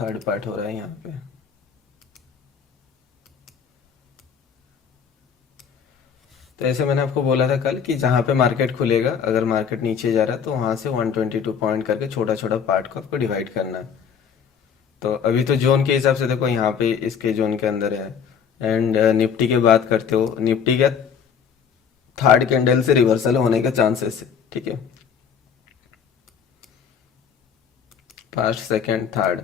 Third part हो रहा है यहाँ पे। तो ऐसे मैंने आपको बोला था कल कि जहाँ पे मार्केट खुलेगा, अगर मार्केट नीचे जा रहा है तो वहाँ से 122 पॉइंट करके छोटा छोटा पार्ट को आपको डिवाइड करना है। तो अभी तो जोन के हिसाब से देखो यहाँ पे इसके जोन के अंदर है। एंड निफ्टी की बात करते हो, निफ्टी का थर्ड कैंडल से रिवर्सल होने का चांसेस है, ठीक है। फर्स्ट सेकंड थर्ड,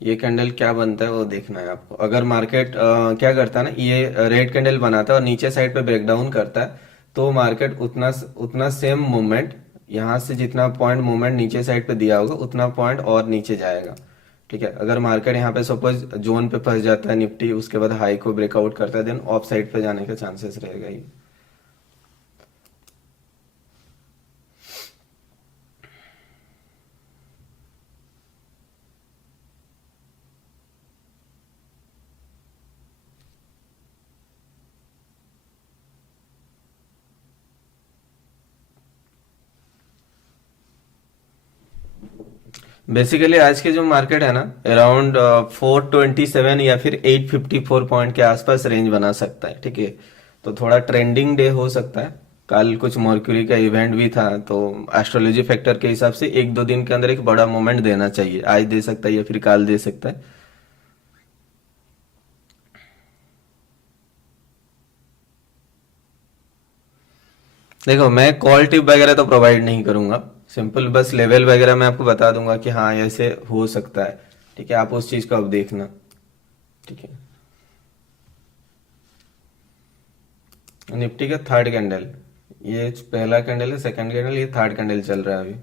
ये कैंडल क्या बनता है वो देखना है आपको। अगर मार्केट क्या करता है ना, ये रेड कैंडल बनाता है और नीचे साइड पे ब्रेकडाउन करता है, तो मार्केट उतना उतना सेम मूवमेंट, यहाँ से जितना पॉइंट मूवमेंट नीचे साइड पे दिया होगा उतना पॉइंट और नीचे जाएगा, ठीक है। अगर मार्केट यहाँ पे सपोज जोन पे फंस जाता है निफ्टी, उसके बाद हाई को ब्रेकआउट करता है, देन ऑफ साइड पे जाने का चांसेस रहेगा ये। बेसिकली आज के जो मार्केट है ना, अराउंड 427 या फिर 854 पॉइंट के आसपास रेंज बना सकता है, ठीक है। तो थोड़ा ट्रेंडिंग डे हो सकता है। कल कुछ मर्क्यूरी का इवेंट भी था, तो एस्ट्रोलॉजी फैक्टर के हिसाब से एक दो दिन के अंदर एक बड़ा मोमेंट देना चाहिए, आज दे सकता है या फिर कल दे सकता है। देखो, मैं कॉल टिप वगैरह तो प्रोवाइड नहीं करूंगा, सिंपल बस लेवल वगैरह मैं आपको बता दूंगा कि हाँ ऐसे हो सकता है, ठीक है। आप उस चीज को अब देखना, ठीक है। निफ्टी का थर्ड कैंडल, ये पहला कैंडल है, सेकंड कैंडल, ये थर्ड कैंडल चल रहा है अभी।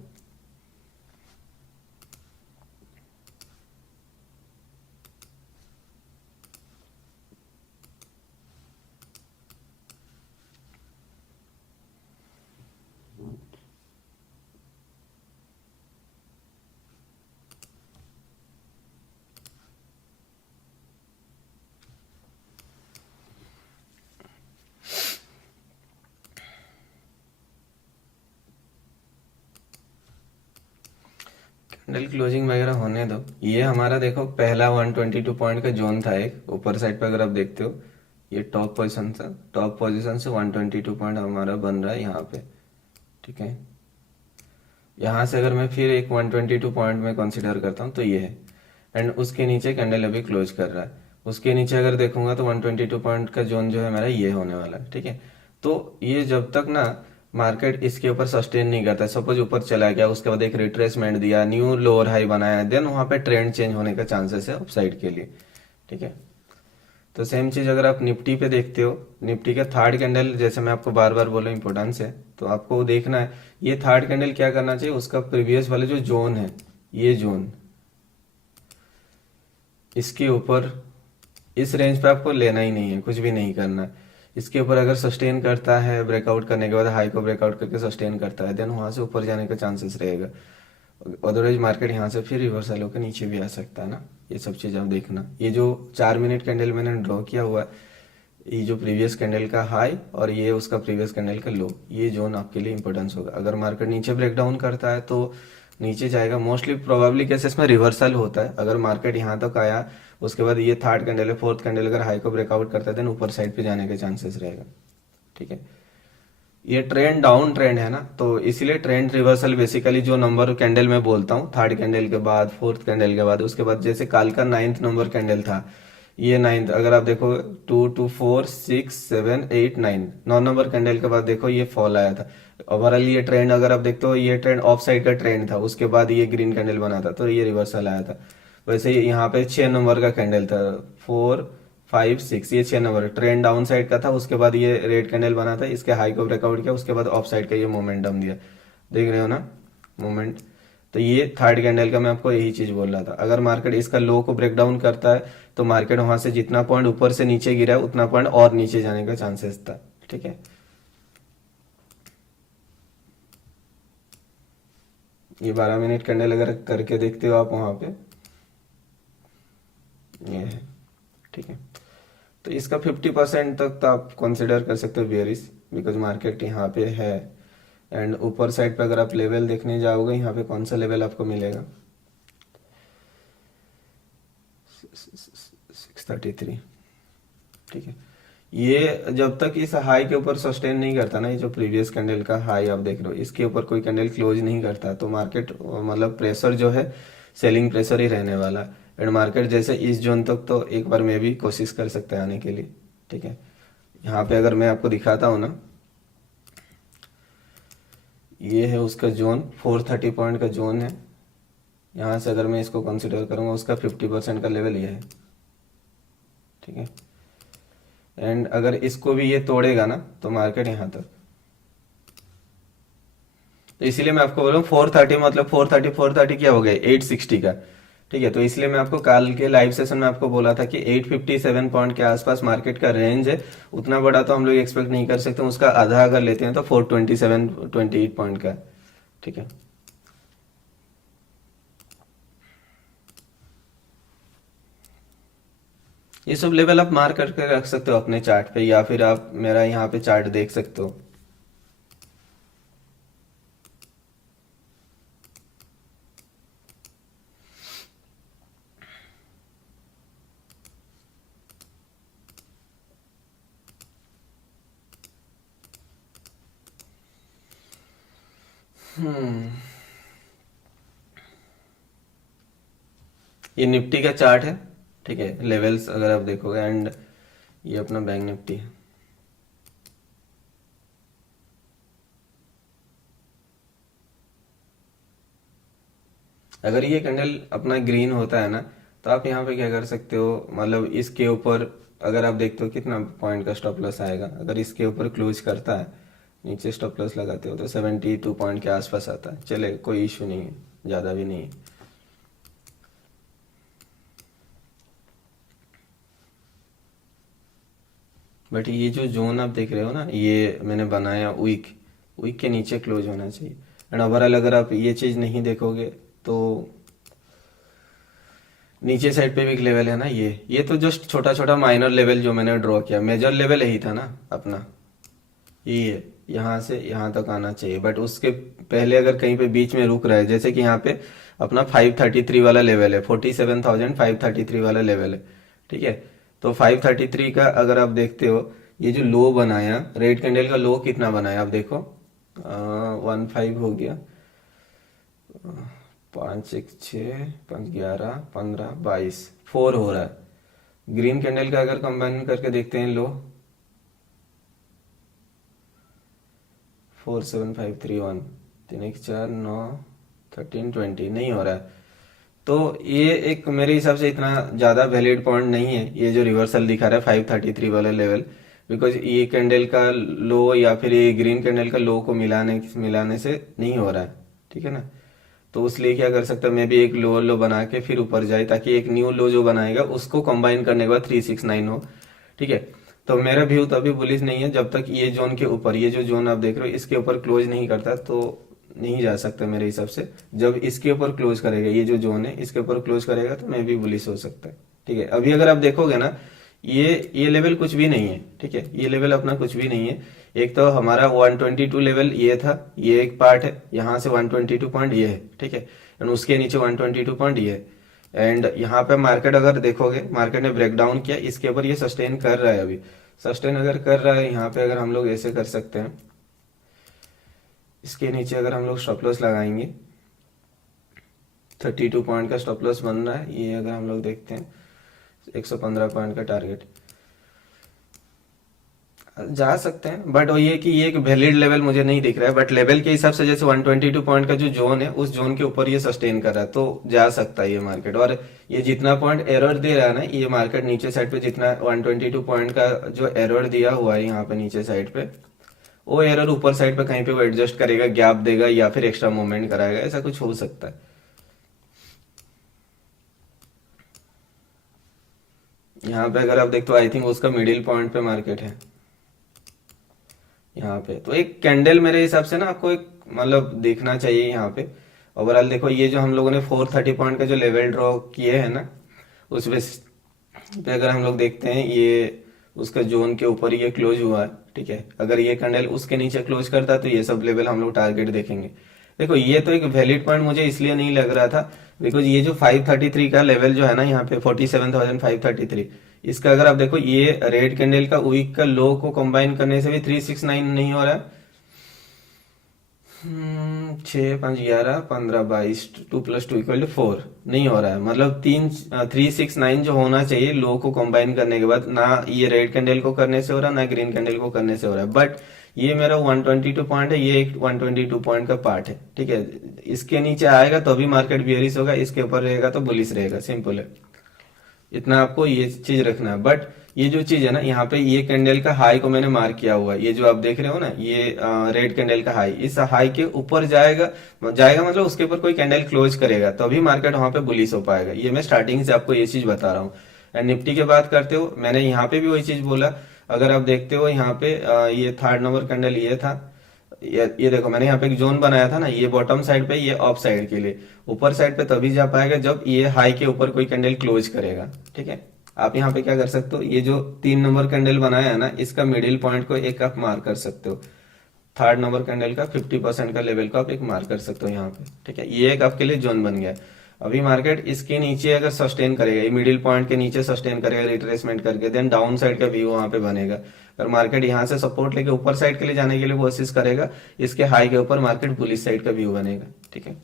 कैंडल क्लोजिंग वगैरह होने दो। ये हमारा देखो पहला 122 पॉइंट का जोन था एक, ऊपर साइड पे अगर आप देखते हो, ये टॉप पोजीशन था, टॉप पोजीशन से 122 पॉइंट हमारा बन रहा है यहाँ पे, ठीक है। यहाँ से अगर मैं फिर एक 122 पॉइंट में कंसिडर करता हूँ तो ये है। एंड उसके नीचे कैंडल अभी क्लोज कर रहा है, उसके नीचे अगर देखूंगा तो 122 पॉइंट का जोन जो है मेरा ये होने वाला है, ठीक है। तो ये जब तक ना मार्केट इसके ऊपर सस्टेन नहीं करता, सपोज ऊपर चला गया, उसके बाद एक रिट्रेसमेंट दिया, न्यू लोअर हाई बनाया, देन वहां पे ट्रेंड चेंज होने का चांसेस है अपसाइड के लिए, ठीक है। तो सेम चीज अगर आप निफ्टी पे देखते हो, निफ्टी का थर्ड कैंडल, जैसे मैं आपको बार बार बोला इंपॉर्टेंस है, तो आपको देखना है ये थर्ड कैंडल क्या करना चाहिए, उसका प्रीवियस वाले जो जोन है, ये जोन, इसके ऊपर, इस रेंज पे आपको लेना ही नहीं है, कुछ भी नहीं करना है। इसके ऊपर अगर सस्टेन करता है, ब्रेकआउट करने के बाद हाई को ब्रेकआउट करके सस्टेन करता है, देन वहां से ऊपर जाने का चांसेस रहेगा। अदरवाइज मार्केट यहाँ से फिर रिवर्सल होकर नीचे भी आ सकता है ना। ये सब चीज़ आप देखना, ये जो 4 मिनट कैंडल मैंने ड्रॉ किया हुआ है, ये जो प्रीवियस कैंडल का हाई और ये उसका प्रीवियस कैंडल का लो, ये जोन आपके लिए इंपॉर्टेंस होगा। अगर मार्केट नीचे ब्रेकडाउन करता है तो नीचे जाएगा, मोस्टली प्रोबेबली केसेस में रिवर्सल होता है। अगर मार्केट यहाँ तक आया, उसके बाद ये थर्ड कैंडल है, फोर्थ कैंडल अगर हाई को ब्रेकआउट करता है, देन ऊपर साइड पे जाने के चांसेस रहेगा, ठीक है। ये ट्रेंड डाउन ट्रेंड है ना, तो इसीलिए ट्रेंड रिवर्सल बेसिकली जो नंबर कैंडल में बोलता हूँ, थर्ड कैंडल के बाद, फोर्थ कैंडल के बाद, उसके बाद जैसे काल का 9th नंबर कैंडल था, ये 9th, अगर आप देखो 2 2 4 6 7 8 9, 9 नंबर कैंडल के बाद देखो ये फॉल आया था। ओवरऑल ये ट्रेंड अगर आप देखते हो, ये ट्रेंड ऑफ साइड का ट्रेंड था, उसके बाद ये ग्रीन कैंडल बना था, तो ये रिवर्सल आया था। वैसे ही यहाँ पे 6 नंबर का कैंडल था, 4 5 6, ये 6 नंबर ट्रेंड डाउन साइड का था, उसके बाद ये रेड कैंडल बना था, इसके हाई को ब्रेकआउट किया, उसके बाद ऑफ साइड का ये मोमेंटम दिया, देख रहे हो ना मोमेंट। तो ये थर्ड कैंडल का मैं आपको यही चीज बोल रहा था, अगर मार्केट इसका लो को ब्रेक डाउन करता है तो मार्केट वहां से जितना पॉइंट ऊपर से नीचे गिरा है उतना पॉइंट और नीचे जाने का चांसेस था, ठीक है। ये 12 मिनट कैंडल अगर करके देखते हो आप वहां पे, ये है, ठीक है। तो इसका 50% तक तो आप कंसिडर कर सकते हो बेयरिश, बिकॉज मार्केट यहाँ पे है। एंड ऊपर साइड पे अगर आप लेवल देखने जाओगे, यहाँ पे कौन सा लेवल आपको मिलेगा, 633, ठीक है। ये जब तक इस हाई के ऊपर सस्टेन नहीं करता ना, ये जो प्रीवियस कैंडल का हाई आप देख रहे हो, इसके ऊपर कोई कैंडल क्लोज नहीं करता तो मार्केट मतलब प्रेशर जो है सेलिंग प्रेशर ही रहने वाला। एंड मार्केट जैसे इस जोन तक तो एक बार मैं भी कोशिश कर सकता है आने के लिए, ठीक है। यहाँ पे अगर मैं आपको दिखाता हूँ ना, ये है उसका जोन, 430 पॉइंट का जोन है। यहाँ से अगर मैं इसको कंसिडर करूँगा, उसका 50% का लेवल ये है, ठीक है। एंड अगर इसको भी ये तोड़ेगा ना तो मार्केट यहाँ तक, तो इसीलिए मैं आपको बोल रहा हूँ 430 मतलब 430 क्या हो गया 860 का, ठीक है। तो इसलिए मैं आपको कल के लाइव सेशन में आपको बोला था कि 857 पॉइंट के आसपास मार्केट का रेंज है। उतना बड़ा तो हम लोग एक्सपेक्ट नहीं कर सकते, उसका आधा अगर लेते हैं तो 427-28 पॉइंट का, ठीक है। ये सब लेवल आप मार्क करके रख सकते हो अपने चार्ट पे, या फिर आप मेरा यहाँ पे चार्ट देख सकते हो। ये निफ्टी का चार्ट है, ठीक है। लेवल्स अगर आप देखोगे, एंड ये अपना बैंक निफ्टी है। अगर ये कैंडल अपना ग्रीन होता है ना, तो आप यहाँ पे क्या कर सकते हो, मतलब इसके ऊपर अगर आप देखते हो कितना पॉइंट का स्टॉप लॉस आएगा, अगर इसके ऊपर क्लोज करता है, नीचे स्टॉप लॉस लगाते हो तो 72 पॉइंट के आसपास आता है। चले, कोई इशू नहीं है, ज़्यादा भी नहीं है। बट ये जो जोन आप देख रहे हो ना, ये मैंने बनाया वीक, वीक के नीचे क्लोज होना चाहिए। एंड ओवरऑल अगर आप ये चीज़ नहीं देखोगे तो नीचे साइड पे भी एक लेवल है ना, ये तो जस्ट छोटा छोटा माइनर लेवल जो मैंने ड्रॉ किया, मेजर लेवल यही था ना अपना, ये यहाँ से यहाँ तक आना चाहिए। बट उसके पहले अगर कहीं पे बीच में रुक रहा है, जैसे कि यहाँ पे अपना 533 वाला लेवल है, 47,533 वाला लेवल है, ठीक है। तो 533 का अगर आप देखते हो, ये जो लो बनाया रेड कैंडल का, लो कितना बनाया आप देखो, 15 हो गया, 5 1 6 5 11 15 22 4 हो रहा है। ग्रीन कैंडल का अगर कंबाइन करके देखते हैं, लो 47531, 3 1 4 9 13 20 नहीं हो रहा है। तो ये एक मेरे हिसाब से इतना ज़्यादा वैलिड पॉइंट नहीं है, ये जो रिवर्सल दिखा रहा है 533 वाला लेवल, बिकॉज ये कैंडल का लो या फिर ये ग्रीन कैंडल का लो को मिलाने मिलाने से नहीं हो रहा है, ठीक है ना। तो इसलिए क्या कर सकता है, मैं भी एक लोअर लो बना के फिर ऊपर जाए, ताकि एक न्यू लो जो बनाएगा उसको कंबाइन करने के बाद 369 हो, ठीक है। तो मेरा व्यू तो अभी बुलिश नहीं है, जब तक ये जोन के ऊपर, ये जो जोन आप देख रहे हो इसके ऊपर क्लोज नहीं करता तो नहीं जा सकता मेरे हिसाब से। जब इसके ऊपर क्लोज करेगा, ये जो जोन है इसके ऊपर क्लोज करेगा तो मैं भी बुलिश हो सकता है, ठीक है। अभी अगर आप देखोगे ना, ये लेवल कुछ भी नहीं है, ठीक है। ये लेवल अपना कुछ भी नहीं है। एक तो हमारा 122 लेवल ये था, ये एक पार्ट है, यहाँ से 122 पॉइंट ये है, ठीक है। एंड उसके नीचे 122 पॉइंट ये है। एंड यहाँ पे मार्केट अगर देखोगे, मार्केट ने ब्रेक डाउन किया, इसके ऊपर ये सस्टेन कर रहा है। अभी सस्टेन अगर कर रहा है, यहाँ पे अगर हम लोग ऐसे कर सकते हैं, इसके नीचे अगर हम लोग स्टॉप लॉस लगाएंगे, 32 पॉइंट का स्टॉप लॉस बन रहा है। ये अगर हम लोग देखते हैं 115 पॉइंट का टारगेट, जा सकते हैं। बट वो ये कि ये एक वैलिड लेवल मुझे नहीं दिख रहा है। बट लेवल के हिसाब से जैसे 122 पॉइंट का जो जोन है, उस जोन के ऊपर ये सस्टेन कर रहा है तो जा सकता है ये मार्केट। और ये जितना पॉइंट एरर दे रहा है ना, ये मार्केट नीचे साइड पे जितना 122 पॉइंट का जो एरर दिया हुआ है यहाँ पे नीचे साइड पे, वो एरर ऊपर साइड पे कहीं पे वो एडजस्ट करेगा, गैप देगा या फिर एक्स्ट्रा मूवमेंट कराएगा, ऐसा कुछ हो सकता है। यहाँ पे अगर आप देखते हो, आई थिंक उसका मिडिल पॉइंट पे मार्केट है यहाँ पे। तो एक कैंडल मेरे हिसाब से ना आपको एक मतलब देखना चाहिए यहाँ पे। ओवरऑल देखो, ये जो हम लोगों ने 430 पॉइंट का जो लेवल ड्रॉ किए हैं ना, उस बेस पे अगर हम लोग देखते हैं, ये उसका जोन के ऊपर ये क्लोज हुआ है, ठीक है। अगर ये कैंडल उसके नीचे क्लोज करता है तो ये सब लेवल हम लोग टारगेट देखेंगे। देखो ये तो एक वैलिड पॉइंट मुझे इसलिए नहीं लग रहा था बिकॉज ये जो 533 का लेवल जो है ना यहाँ पे 47,533, इसका अगर आप देखो ये रेड कैंडल का वीक का लो को कंबाइन करने से भी 369 नहीं हो रहा है। 6 5 11 15 22, 2 + 2 = 4 नहीं हो रहा है। मतलब 369 जो होना चाहिए लो को कंबाइन करने के बाद, ना ये रेड कैंडल को करने से हो रहा ना ग्रीन कैंडल को करने से हो रहा है। बट ये मेरा 122 पॉइंट है, ये एक 122 पॉइंट का पार्ट है, ठीक है। इसके नीचे आएगा तो अभी मार्केट बियरिश होगा, इसके ऊपर रहेगा तो बुलिश रहेगा, सिंपल है। इतना आपको ये चीज रखना है। बट ये जो चीज है ना, यहाँ पे ये कैंडल का हाई को मैंने मार्क किया हुआ है, ये जो आप देख रहे हो ना, ये रेड कैंडल का हाई, इस हाई के ऊपर जाएगा जाएगा मतलब उसके ऊपर कोई कैंडल क्लोज करेगा तभी मार्केट वहां पे बुलिश हो पाएगा। ये मैं स्टार्टिंग से आपको ये चीज बता रहा हूँ। एंड निफ्टी की बात करते हो, मैंने यहाँ पे भी वही चीज बोला। अगर आप देखते हो यहाँ पे ये थर्ड नंबर कैंडल ये था, ये देखो मैंने यहाँ पे एक जोन बनाया था ना, ये बॉटम साइड पे, ये ऑफ साइड के लिए। ऊपर साइड पे तभी जा पाएगा जब ये हाई के ऊपर कोई कैंडल क्लोज करेगा, ठीक है। आप यहाँ पे क्या कर सकते हो, ये जो 3 नंबर कैंडल बनाया है ना, इसका मिडिल पॉइंट को एक आप मार्क कर सकते हो। थर्ड नंबर कैंडल का 50% का लेवल को आप एक मार्क कर सकते हो यहाँ पे, ठीक है। ये एक आपके लिए जोन बन गया। अभी मार्केट इसके नीचे अगर सस्टेन करेगा, ये मिडिल पॉइंट के नीचे सस्टेन करेगा रिट्रेसमेंट करके, देन डाउन साइड का व्यू वहां पे बनेगा। अगर मार्केट यहाँ से सपोर्ट लेके ऊपर साइड के लिए जाने के लिए कोशिश करेगा, इसके हाई के ऊपर मार्केट बुलिश साइड का व्यू बनेगा, ठीक है।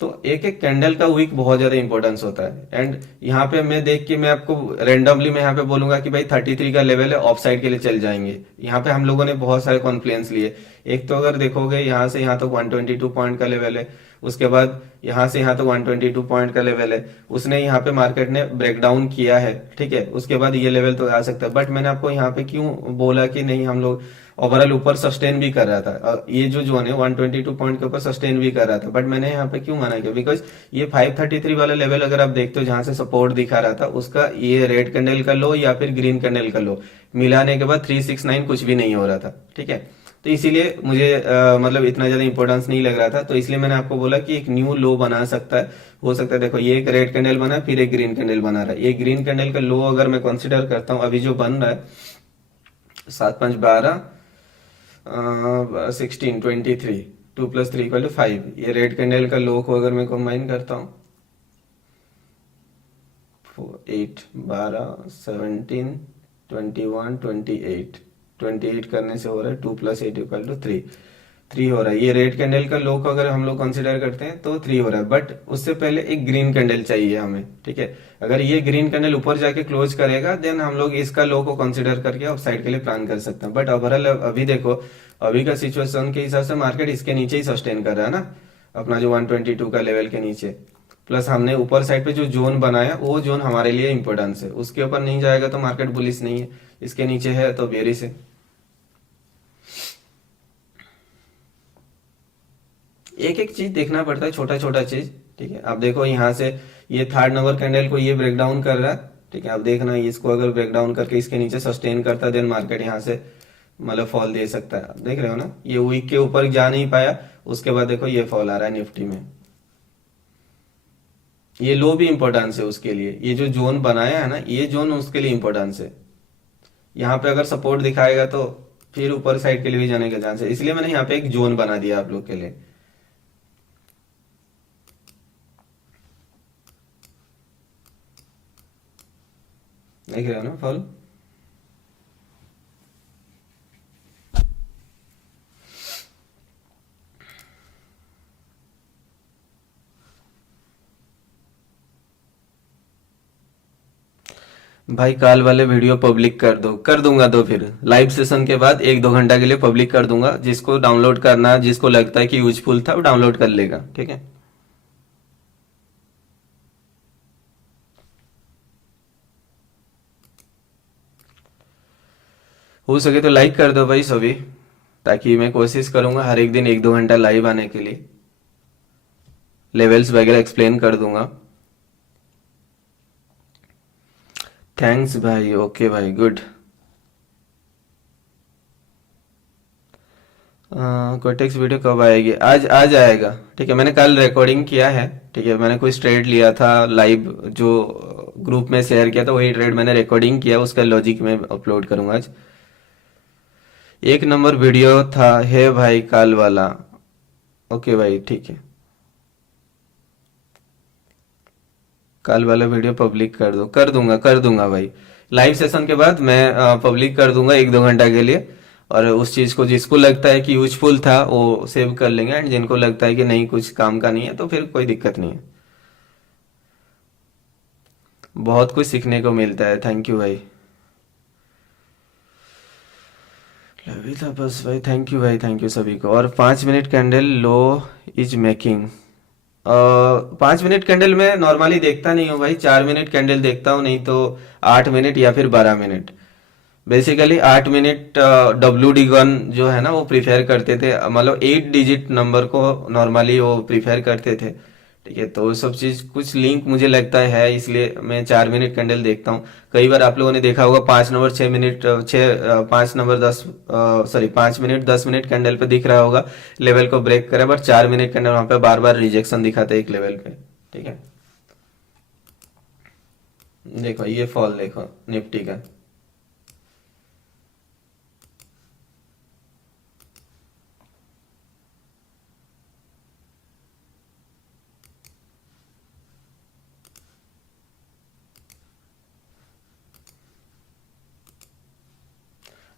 तो एक एक कैंडल का वीक बहुत ज्यादा इंपॉर्टेंस होता है। एंड यहाँ पे मैं देख के मैं आपको रेंडमली मैं यहाँ पे बोलूंगा कि भाई 33 का लेवल है, ऑफ साइड के लिए चल जाएंगे। यहाँ पे हम लोगों ने बहुत सारे कॉन्फ्लुएंस लिए। एक तो अगर देखोगे यहाँ से यहाँ तक 122 पॉइंट का लेवल है, उसके बाद यहाँ से यहाँ तक 122 पॉइंट का लेवल है, उसने यहाँ पे मार्केट ने ब्रेकडाउन किया है, ठीक है। उसके बाद ये लेवल तो आ सकता है। बट मैंने आपको यहाँ पे क्यों बोला कि नहीं, हम लोग ओवरऑल ऊपर सस्टेन भी कर रहा था, ये जो जोन है 122 पॉइंट के ऊपर सस्टेन भी कर रहा था। बट मैंने यहाँ पे क्यों माना किया, बिकॉज ये 533 वाला लेवल अगर आप देखते हो जहां से सपोर्ट दिखा रहा था, उसका ये रेड कैंडल का लो या फिर ग्रीन कैंडल का लो मिलाने के बाद 369 कुछ भी नहीं हो रहा था, ठीक है। तो इसीलिए मुझे मतलब इतना ज्यादा इंपॉर्टेंस नहीं लग रहा था। तो इसलिए मैंने आपको बोला कि एक न्यू लो बना सकता है, हो सकता है। देखो ये एक रेड कैंडल बना है, फिर एक ग्रीन कैंडल बना रहा है। ये ग्रीन कैंडल का लो अगर मैं कंसिडर करता हूँ अभी जो बन रहा है 7 5 12 16 23, 2 + 3 = 5, ये रेड कैंडल का लो को अगर मैं कंबाइन करता हूँ 8 12 17 21 28 करने से हो रहा है 2 + 8 = 3 हो रहा है। ये रेड कैंडल का लो को अगर हम लोग कंसिडर करते हैं तो 3 हो रहा है। बट उससे पहले एक ग्रीन कैंडल चाहिए हमें, ठीक है। अगर ये ग्रीन कैंडल ऊपर जाके क्लोज करेगा देन हम लोग इसका लो को कंसिडर करके अप साइड के लिए प्लान कर सकते हैं। बट ओवरऑल अभी देखो, अभी का सिचुएशन के हिसाब से मार्केट इसके नीचे ही सस्टेन कर रहा है ना, अपना जो 122 का लेवल के नीचे। प्लस हमने ऊपर साइड पे जो जोन बनाया वो जोन हमारे लिए इंपॉर्टेंस है, उसके ऊपर नहीं जाएगा तो मार्केट बुलिश नहीं है, इसके नीचे है तो बेरिश है। एक एक चीज देखना पड़ता है, छोटा छोटा चीज, ठीक है। आप देखो यहाँ से ये थर्ड नंबर कैंडल को ये ब्रेक डाउन कर रहा है, ठीक है। आप देखना इसको अगर ब्रेक डाउन करके इसके नीचे सस्टेन करता है देन मार्केट यहाँ से मतलब फॉल दे सकता है। आप देख रहे हो ना, ये वीक के ऊपर जा नहीं पाया, उसके बाद देखो ये फॉल आ रहा है निफ्टी में। ये लो भी इंपॉर्टेंस है उसके लिए, ये जो जोन बनाया है ना ये जोन उसके लिए इंपॉर्टेंस है। यहाँ पे अगर सपोर्ट दिखाएगा तो फिर ऊपर साइड के लिए भी जाने का चांस है, इसलिए मैंने यहाँ पे एक जोन बना दिया आप लोग के लिए। देख रहे हो ना फॉल। भाई काल वाले वीडियो पब्लिक कर दो, कर दूंगा। तो फिर लाइव सेशन के बाद 1 2 घंटा के लिए पब्लिक कर दूंगा, जिसको डाउनलोड करना, जिसको लगता है कि यूजफुल था वो डाउनलोड कर लेगा, ठीक है। हो सके तो लाइक कर दो भाई सभी, ताकि मैं कोशिश करूंगा हर एक दिन 1 2 घंटा लाइव आने के लिए, लेवल्स वगैरह एक्सप्लेन कर दूंगा। थैंक्स भाई, ओके भाई, गुड। कोटेक्स वीडियो कब आएगी? आज आज आएगा, ठीक है। मैंने कल रिकॉर्डिंग किया है, ठीक है। मैंने कोई ट्रेड लिया था लाइव जो ग्रुप में शेयर किया था, वही ट्रेड मैंने रिकॉर्डिंग किया, उसका लॉजिक में अपलोड करूंगा आज। 1 नंबर वीडियो था है भाई काल वाला। ओके भाई, ठीक है। कल वाला वीडियो पब्लिक कर दो, कर दूंगा भाई। लाइव सेशन के बाद मैं पब्लिक कर दूंगा 1-2 घंटा के लिए। और उस चीज को जिसको लगता है कि यूजफुल था वो सेव कर लेंगे, एंड जिनको लगता है कि नहीं कुछ काम का नहीं है तो फिर कोई दिक्कत नहीं है। बहुत कुछ सीखने को मिलता है, थैंक यू भाई। लवी था बस भाई, थैंक यू भाई, थैंक यू सभी को। और 5 minute candle low is making. 5 minute candle में नॉर्मली देखता नहीं हूँ भाई, 4 मिनट कैंडल देखता हूँ, नहीं तो 8 मिनट या फिर 12 मिनट। बेसिकली 8 मिनट WD1 जो है ना वो प्रिफेयर करते थे, मतलब 8 डिजिट नंबर को नॉर्मली वो प्रिफेयर करते थे। ठीक है, तो सब चीज कुछ लिंक मुझे लगता है, इसलिए मैं 4 मिनट कैंडल देखता हूँ। कई बार आप लोगों ने देखा होगा 5 number 6 minute 5 number 10, sorry 5 minute 10 minute candle पे दिख रहा होगा लेवल को ब्रेक करे, बट 4 मिनट कैंडल वहां पे बार बार रिजेक्शन दिखाता है एक लेवल पे। ठीक है, देखो ये फॉल देखो निफ्टी का।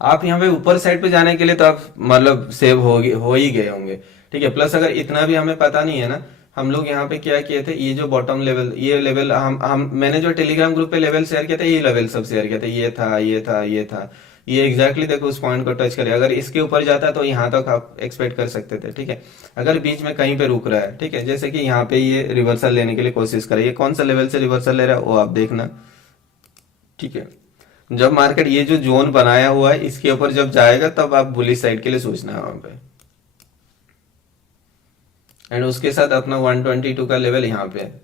आप यहाँ पे ऊपर साइड पे जाने के लिए तो आप मतलब सेव हो ही गए होंगे। ठीक है, प्लस अगर इतना भी हमें पता नहीं है ना, हम लोग यहाँ पे क्या किए थे, ये जो बॉटम लेवल, ये लेवल हम मैंने जो टेलीग्राम ग्रुप पे लेवल शेयर किया था, ये लेवल सब शेयर किया था, ये था ये था ये था। ये एग्जैक्टली देखो उस पॉइंट को टच करे, अगर इसके ऊपर जाता तो यहाँ तक आप एक्सपेक्ट कर सकते थे। ठीक है, अगर बीच में कहीं पे रुक रहा है, ठीक है, जैसे कि यहाँ पे ये रिवर्सल लेने के लिए कोशिश करे, ये कौन सा लेवल से रिवर्सल ले रहा है वो आप देखना। ठीक है, जब मार्केट ये जो जोन बनाया हुआ है इसके ऊपर जब जाएगा तब आप बुलिश साइड के लिए सोचना है वहां पे। एंड उसके साथ अपना 122 का लेवल यहाँ पे है।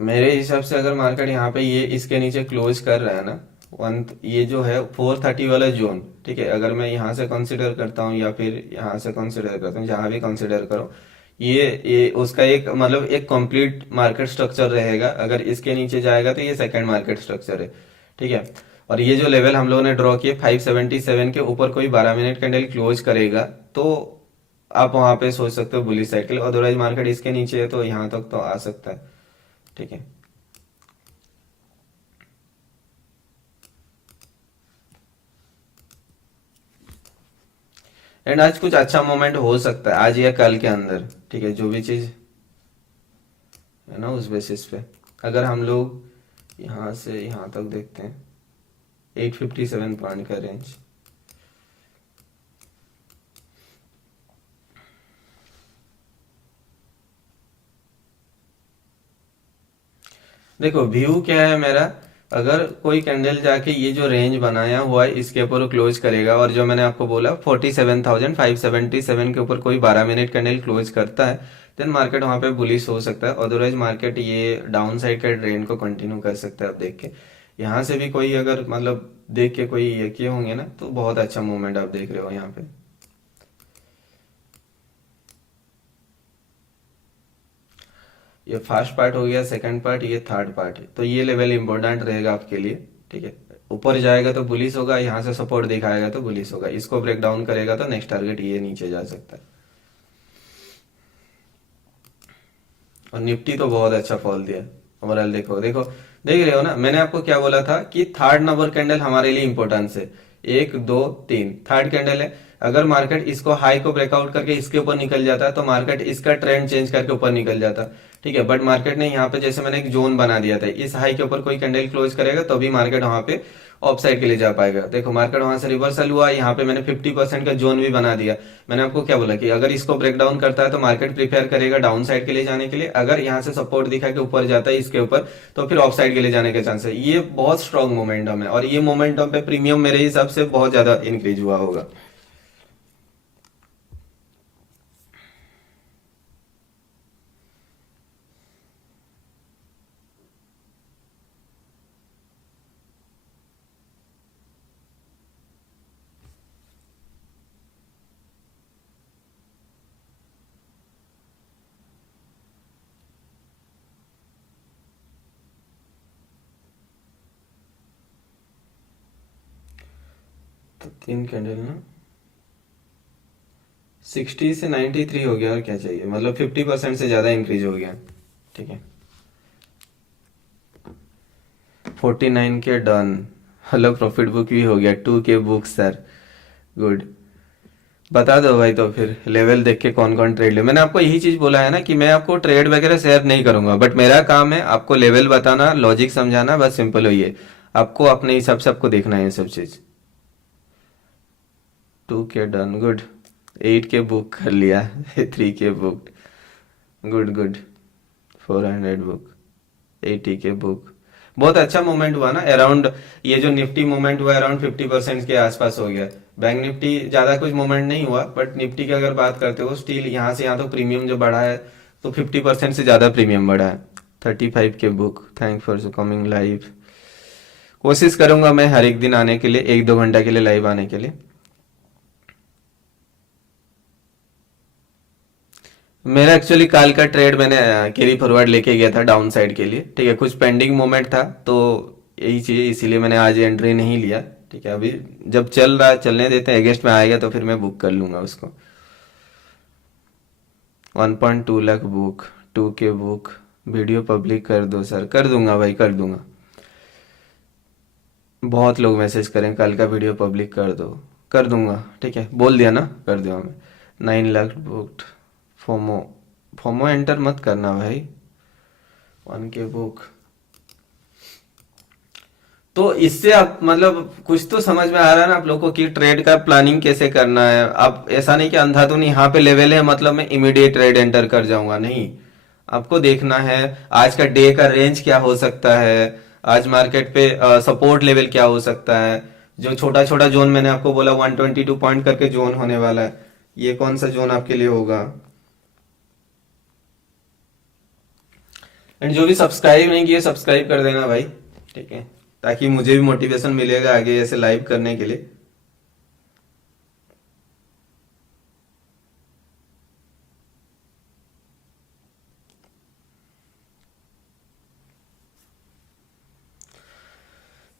मेरे हिसाब से अगर मार्केट यहाँ पे ये इसके नीचे क्लोज कर रहा है ना, वन, ये जो है 430 वाला जोन, ठीक है, अगर मैं यहाँ से कंसिडर करता हूँ या फिर यहाँ से कंसिडर करता हूँ, जहां भी कंसिडर करो, ये उसका एक मतलब एक कंप्लीट मार्केट स्ट्रक्चर रहेगा। अगर इसके नीचे जाएगा तो ये सेकंड मार्केट स्ट्रक्चर है। ठीक है, और ये जो लेवल हम लोगों ने ड्रॉ किए 577 के ऊपर कोई 12 मिनट कैंडल क्लोज करेगा तो आप वहां पे सोच सकते हो बुलिश साइड के लिए। अदरवाइज मार्केट इसके नीचे है तो यहाँ तक तो आ सकता है। ठीक है, एंड आज कुछ अच्छा मोमेंट हो सकता है आज या कल के अंदर। ठीक है, जो भी चीज है ना उस बेसिस पे अगर हम लोग यहाँ से यहाँ तक देखते हैं 857 पॉइंट का रेंज। देखो व्यू क्या है मेरा, अगर कोई कैंडल जाके ये जो रेंज बनाया हुआ है इसके ऊपर क्लोज करेगा, और जो मैंने आपको बोला 47,577 के ऊपर कोई 12 मिनट कैंडल क्लोज करता है, देन मार्केट वहां पे बुलिश हो सकता है। अदरवाइज मार्केट ये डाउन साइड का ट्रेंड को कंटिन्यू कर सकता है। आप देख के यहाँ से भी कोई अगर मतलब देख के कोई ये किए होंगे ना तो बहुत अच्छा मूवमेंट आप देख रहे हो यहाँ पे। ये फर्स्ट पार्ट हो गया, सेकंड पार्ट, ये थर्ड पार्ट है, तो ये लेवल इंपॉर्टेंट रहेगा आपके लिए। ठीक है, ऊपर जाएगा तो बुलिश होगा, यहाँ से सपोर्ट दिखाएगा तो बुलिश होगा, इसको ब्रेक डाउन करेगा तो नेक्स्ट टारगेट ये नीचे जा सकता है। और निफ्टी तो बहुत अच्छा फॉल दिया। ओवरऑल देखो देखो, देख रहे हो ना, मैंने आपको क्या बोला था कि थर्ड नंबर कैंडल हमारे लिए इंपॉर्टेंस है। 1 2 3 थर्ड कैंडल है। अगर मार्केट इसको हाई को ब्रेकआउट करके इसके ऊपर निकल जाता है तो मार्केट इसका ट्रेंड चेंज करके ऊपर निकल जाता। ठीक है, बट मार्केट ने यहाँ पे जैसे मैंने एक जोन बना दिया था, इस हाई के ऊपर कोई कैंडल क्लोज करेगा तो भी मार्केट वहां पे ऑफ साइड के लिए जा पाएगा। देखो मार्केट वहां से रिवर्सल हुआ, यहाँ पे मैंने 50% का जोन भी बना दिया। मैंने आपको क्या बोला कि अगर इसको ब्रेक डाउन करता है तो मार्केट प्रिपेयर करेगा डाउन साइड के लिए जाने के लिए, अगर यहाँ से सपोर्ट दिखा के ऊपर जाता है इसके ऊपर तो फिर ऑफ साइड के लिए जाने के चांस है। ये बहुत स्ट्रॉन्ग मोमेंटम है और ये मोमेंटम पे प्रीमियम मेरे हिसाब से बहुत ज्यादा इंक्रीज हुआ होगा। तो 3 कैंडल ना, 60 से 93 हो गया, और क्या चाहिए, मतलब 50% से ज्यादा इंक्रीज हो गया। ठीक है, 49 के डन। हेलो, प्रॉफिट बुक भी हो गया, 2 के बुक सर, गुड। बता दो भाई, तो फिर लेवल देख के कौन कौन ट्रेड ले। मैंने आपको यही चीज बोला है ना कि मैं आपको ट्रेड वगैरह शेयर नहीं करूंगा, बट मेरा काम है आपको लेवल बताना, लॉजिक समझाना, बस सिंपल हुई है। आपको अपने हिसाब से आपको देखना है ये सब चीज। 2 के डन, गुड। 8 के बुक कर लिया। 3 के बुक, गुड गुड। 400 बुक, 80 के बुक। बहुत अच्छा मूवमेंट हुआ ना अराउंड, ये जो निफ्टी मूवमेंट हुआ अराउंड 50% के आसपास हो गया। बैंक निफ्टी ज्यादा कुछ मूवमेंट नहीं हुआ, बट निफ्टी की अगर बात करते हो स्टील यहाँ से यहाँ तो प्रीमियम जो बढ़ा है, तो 50% से ज्यादा प्रीमियम बढ़ा है। 35 के book, thank for coming live. कोशिश करूंगा मैं हर एक दिन आने के लिए, 1-2 घंटा के लिए लाइव आने के लिए। मेरा एक्चुअली काल का ट्रेड मैंने कैरी फॉरवर्ड लेके गया था डाउन साइड के लिए। ठीक है, कुछ पेंडिंग मोमेंट था, तो यही चीज इसीलिए मैंने आज एंट्री नहीं लिया। ठीक है, अभी जब चल रहा है चलने देते हैं, अगेंस्ट में आएगा तो फिर मैं बुक कर लूंगा उसको। 1.2 लाख बुक, 2 के बुक। वीडियो पब्लिक कर दो सर, कर दूंगा भाई, कर दूंगा। बहुत लोग मैसेज करें कल का वीडियो पब्लिक कर दो, कर दूंगा। ठीक है, बोल दिया ना, कर दूंगा मैं। 9 lakh book. FOMO, FOMO enter मत करना भाई। 1 के बुक। तो इससे आप मतलब कुछ तो समझ में आ रहा है ना आप लोगों को कि ट्रेड का प्लानिंग कैसे करना है। आप ऐसा नहीं कि अंधा तो नहीं, यहाँ पे लेवल है मतलब मैं इमीडिएट ट्रेड एंटर कर जाऊंगा, नहीं। आपको देखना है आज का डे का रेंज क्या हो सकता है, आज मार्केट पे सपोर्ट लेवल क्या हो सकता है। जो छोटा छोटा जोन मैंने आपको बोला 122 पॉइंट करके जोन होने वाला है, ये कौन सा जोन आपके लिए होगा। एंड जो भी सब्सक्राइब नहीं किए सब्सक्राइब कर देना भाई। ठीक है, ताकि मुझे भी मोटिवेशन मिलेगा आगे ऐसे लाइव करने के लिए।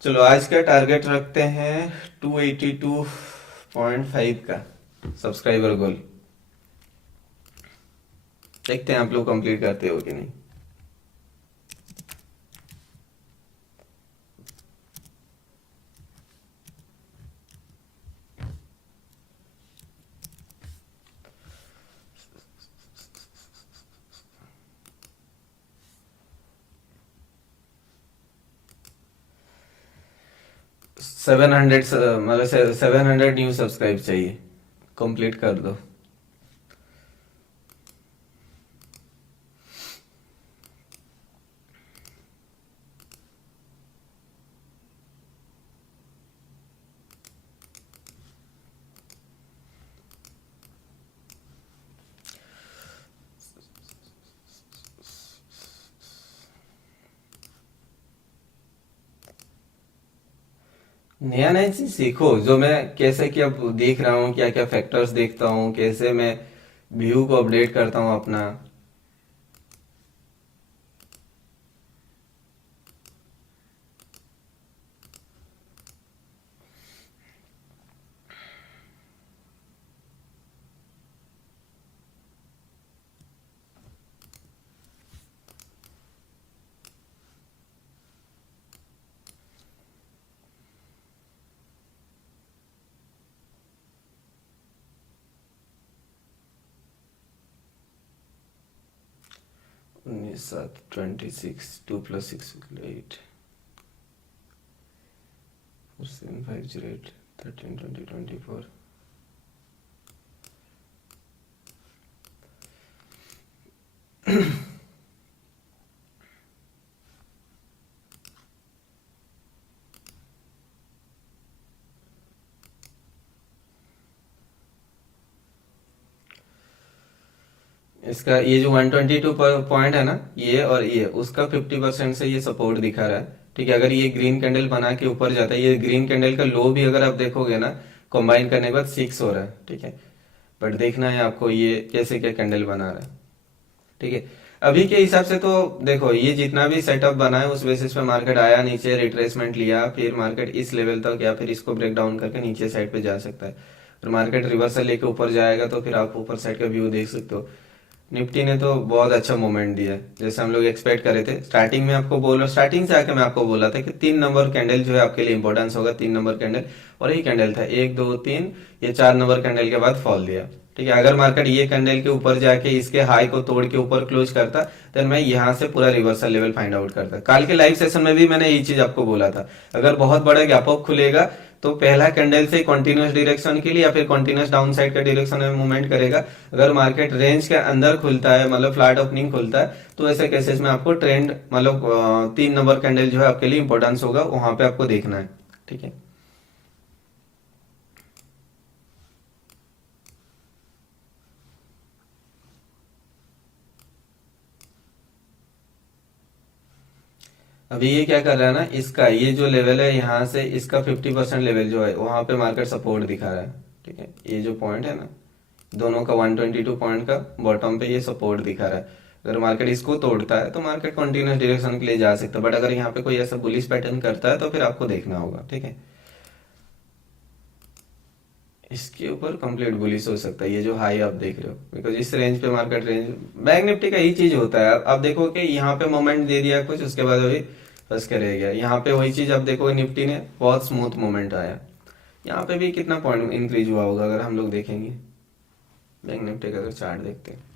चलो आज का टारगेट रखते हैं 282.5 का सब्सक्राइबर गोल। देखते हैं आप लोग कंप्लीट करते हो कि नहीं। 700 मतलब 700 न्यू सब्सक्राइब चाहिए, कंप्लीट कर दो। नया नया चीज सीखो, जो मैं कैसे क्या देख रहा हूँ, क्या क्या फैक्टर्स देखता हूँ, कैसे मैं व्यू को अपडेट करता हूँ अपना। उन्नीस 7 26, 2 + 6 8, 4 7 5 0 8, 13 20 24। इसका ये जो 122 पॉइंट है ना, ये और ये उसका 50% से ये सपोर्ट दिखा रहा है। ठीक है, अगर ये ग्रीन कैंडल बना के ऊपर जाता है, ये ग्रीन कैंडल का लो भी अगर आप देखोगे ना, कंबाइन करने के बाद 6 हो रहा है। ठीक है, बट देखना है आपको ये कैसे क्या कैंडल बना रहा है। ठीक है, अभी के हिसाब से तो देखो ये जितना भी सेटअप बना है उस बेसिस पे मार्केट आया, नीचे रिट्रेसमेंट लिया, फिर मार्केट इस लेवल तक या फिर इसको ब्रेक डाउन करके नीचे साइड पे जा सकता है। फिर मार्केट रिवर्सल लेके ऊपर जाएगा तो फिर आप ऊपर साइड का व्यू देख सकते हो। निफ्टी ने तो बहुत अच्छा मोमेंट दिया है, जैसे हम लोग एक्सपेक्ट कर रहे थे। स्टार्टिंग में आपको बोला, स्टार्टिंग से आके मैं आपको बोला था कि 3 नंबर कैंडल जो है आपके लिए इंपॉर्टेंस होगा, 3 नंबर कैंडल। और यही कैंडल था, 1 2 3, ये 4 नंबर कैंडल के बाद फॉल दिया। ठीक है, अगर मार्केट ये कैंडल के ऊपर जाके इसके हाई को तोड़ के ऊपर क्लोज करता, देन मैं यहाँ से पूरा रिवर्सल लेवल फाइंड आउट करता। कल के लाइव सेशन में भी मैंने यही चीज आपको बोला था, अगर बहुत बड़ा गैप अप खुलेगा तो पहला कैंडल से कंटिन्यूअस डायरेक्शन के लिए या फिर कंटिन्यूअस डाउन साइड का डायरेक्शन में मूवमेंट करेगा। अगर मार्केट रेंज के अंदर खुलता है, मतलब फ्लैट ओपनिंग खुलता है, तो ऐसे केसेस में आपको ट्रेंड, मतलब 3 नंबर कैंडल जो है आपके लिए इंपॉर्टेंस होगा, वहां पे आपको देखना है। ठीक है, अभी ये क्या कर रहा है ना, इसका ये जो लेवल है यहाँ से इसका 50% लेवल जो है वहां पे मार्केट सपोर्ट दिखा रहा है। ठीक है, ये जो पॉइंट है ना, दोनों का 122 पॉइंट का बॉटम पे ये सपोर्ट दिखा रहा है। अगर मार्केट इसको तोड़ता है तो मार्केट कंटिन्यूस डायरेक्शन के लिए जा सकता है, बट अगर यहाँ पे कोई ऐसा बुलिश पैटर्न करता है तो फिर आपको देखना होगा। ठीक है, इसके ऊपर कंप्लीट बुलिश हो सकता है, ये जो हाई आप देख रहे हो, बिकॉज इस रेंज पे मार्केट रेंज, बैंक निफ्टी का यही चीज होता है। आप देखो कि यहाँ पे मोमेंट दे दिया कुछ, उसके बाद अभी फंस के रह गया। यहाँ पे वही चीज आप देखो, निफ्टी ने बहुत स्मूथ मोमेंट आया। यहाँ पे भी कितना पॉइंट इंक्रीज हुआ होगा अगर हम लोग देखेंगे, बैंक निफ्टी का अगर चार्ट देखते हैं।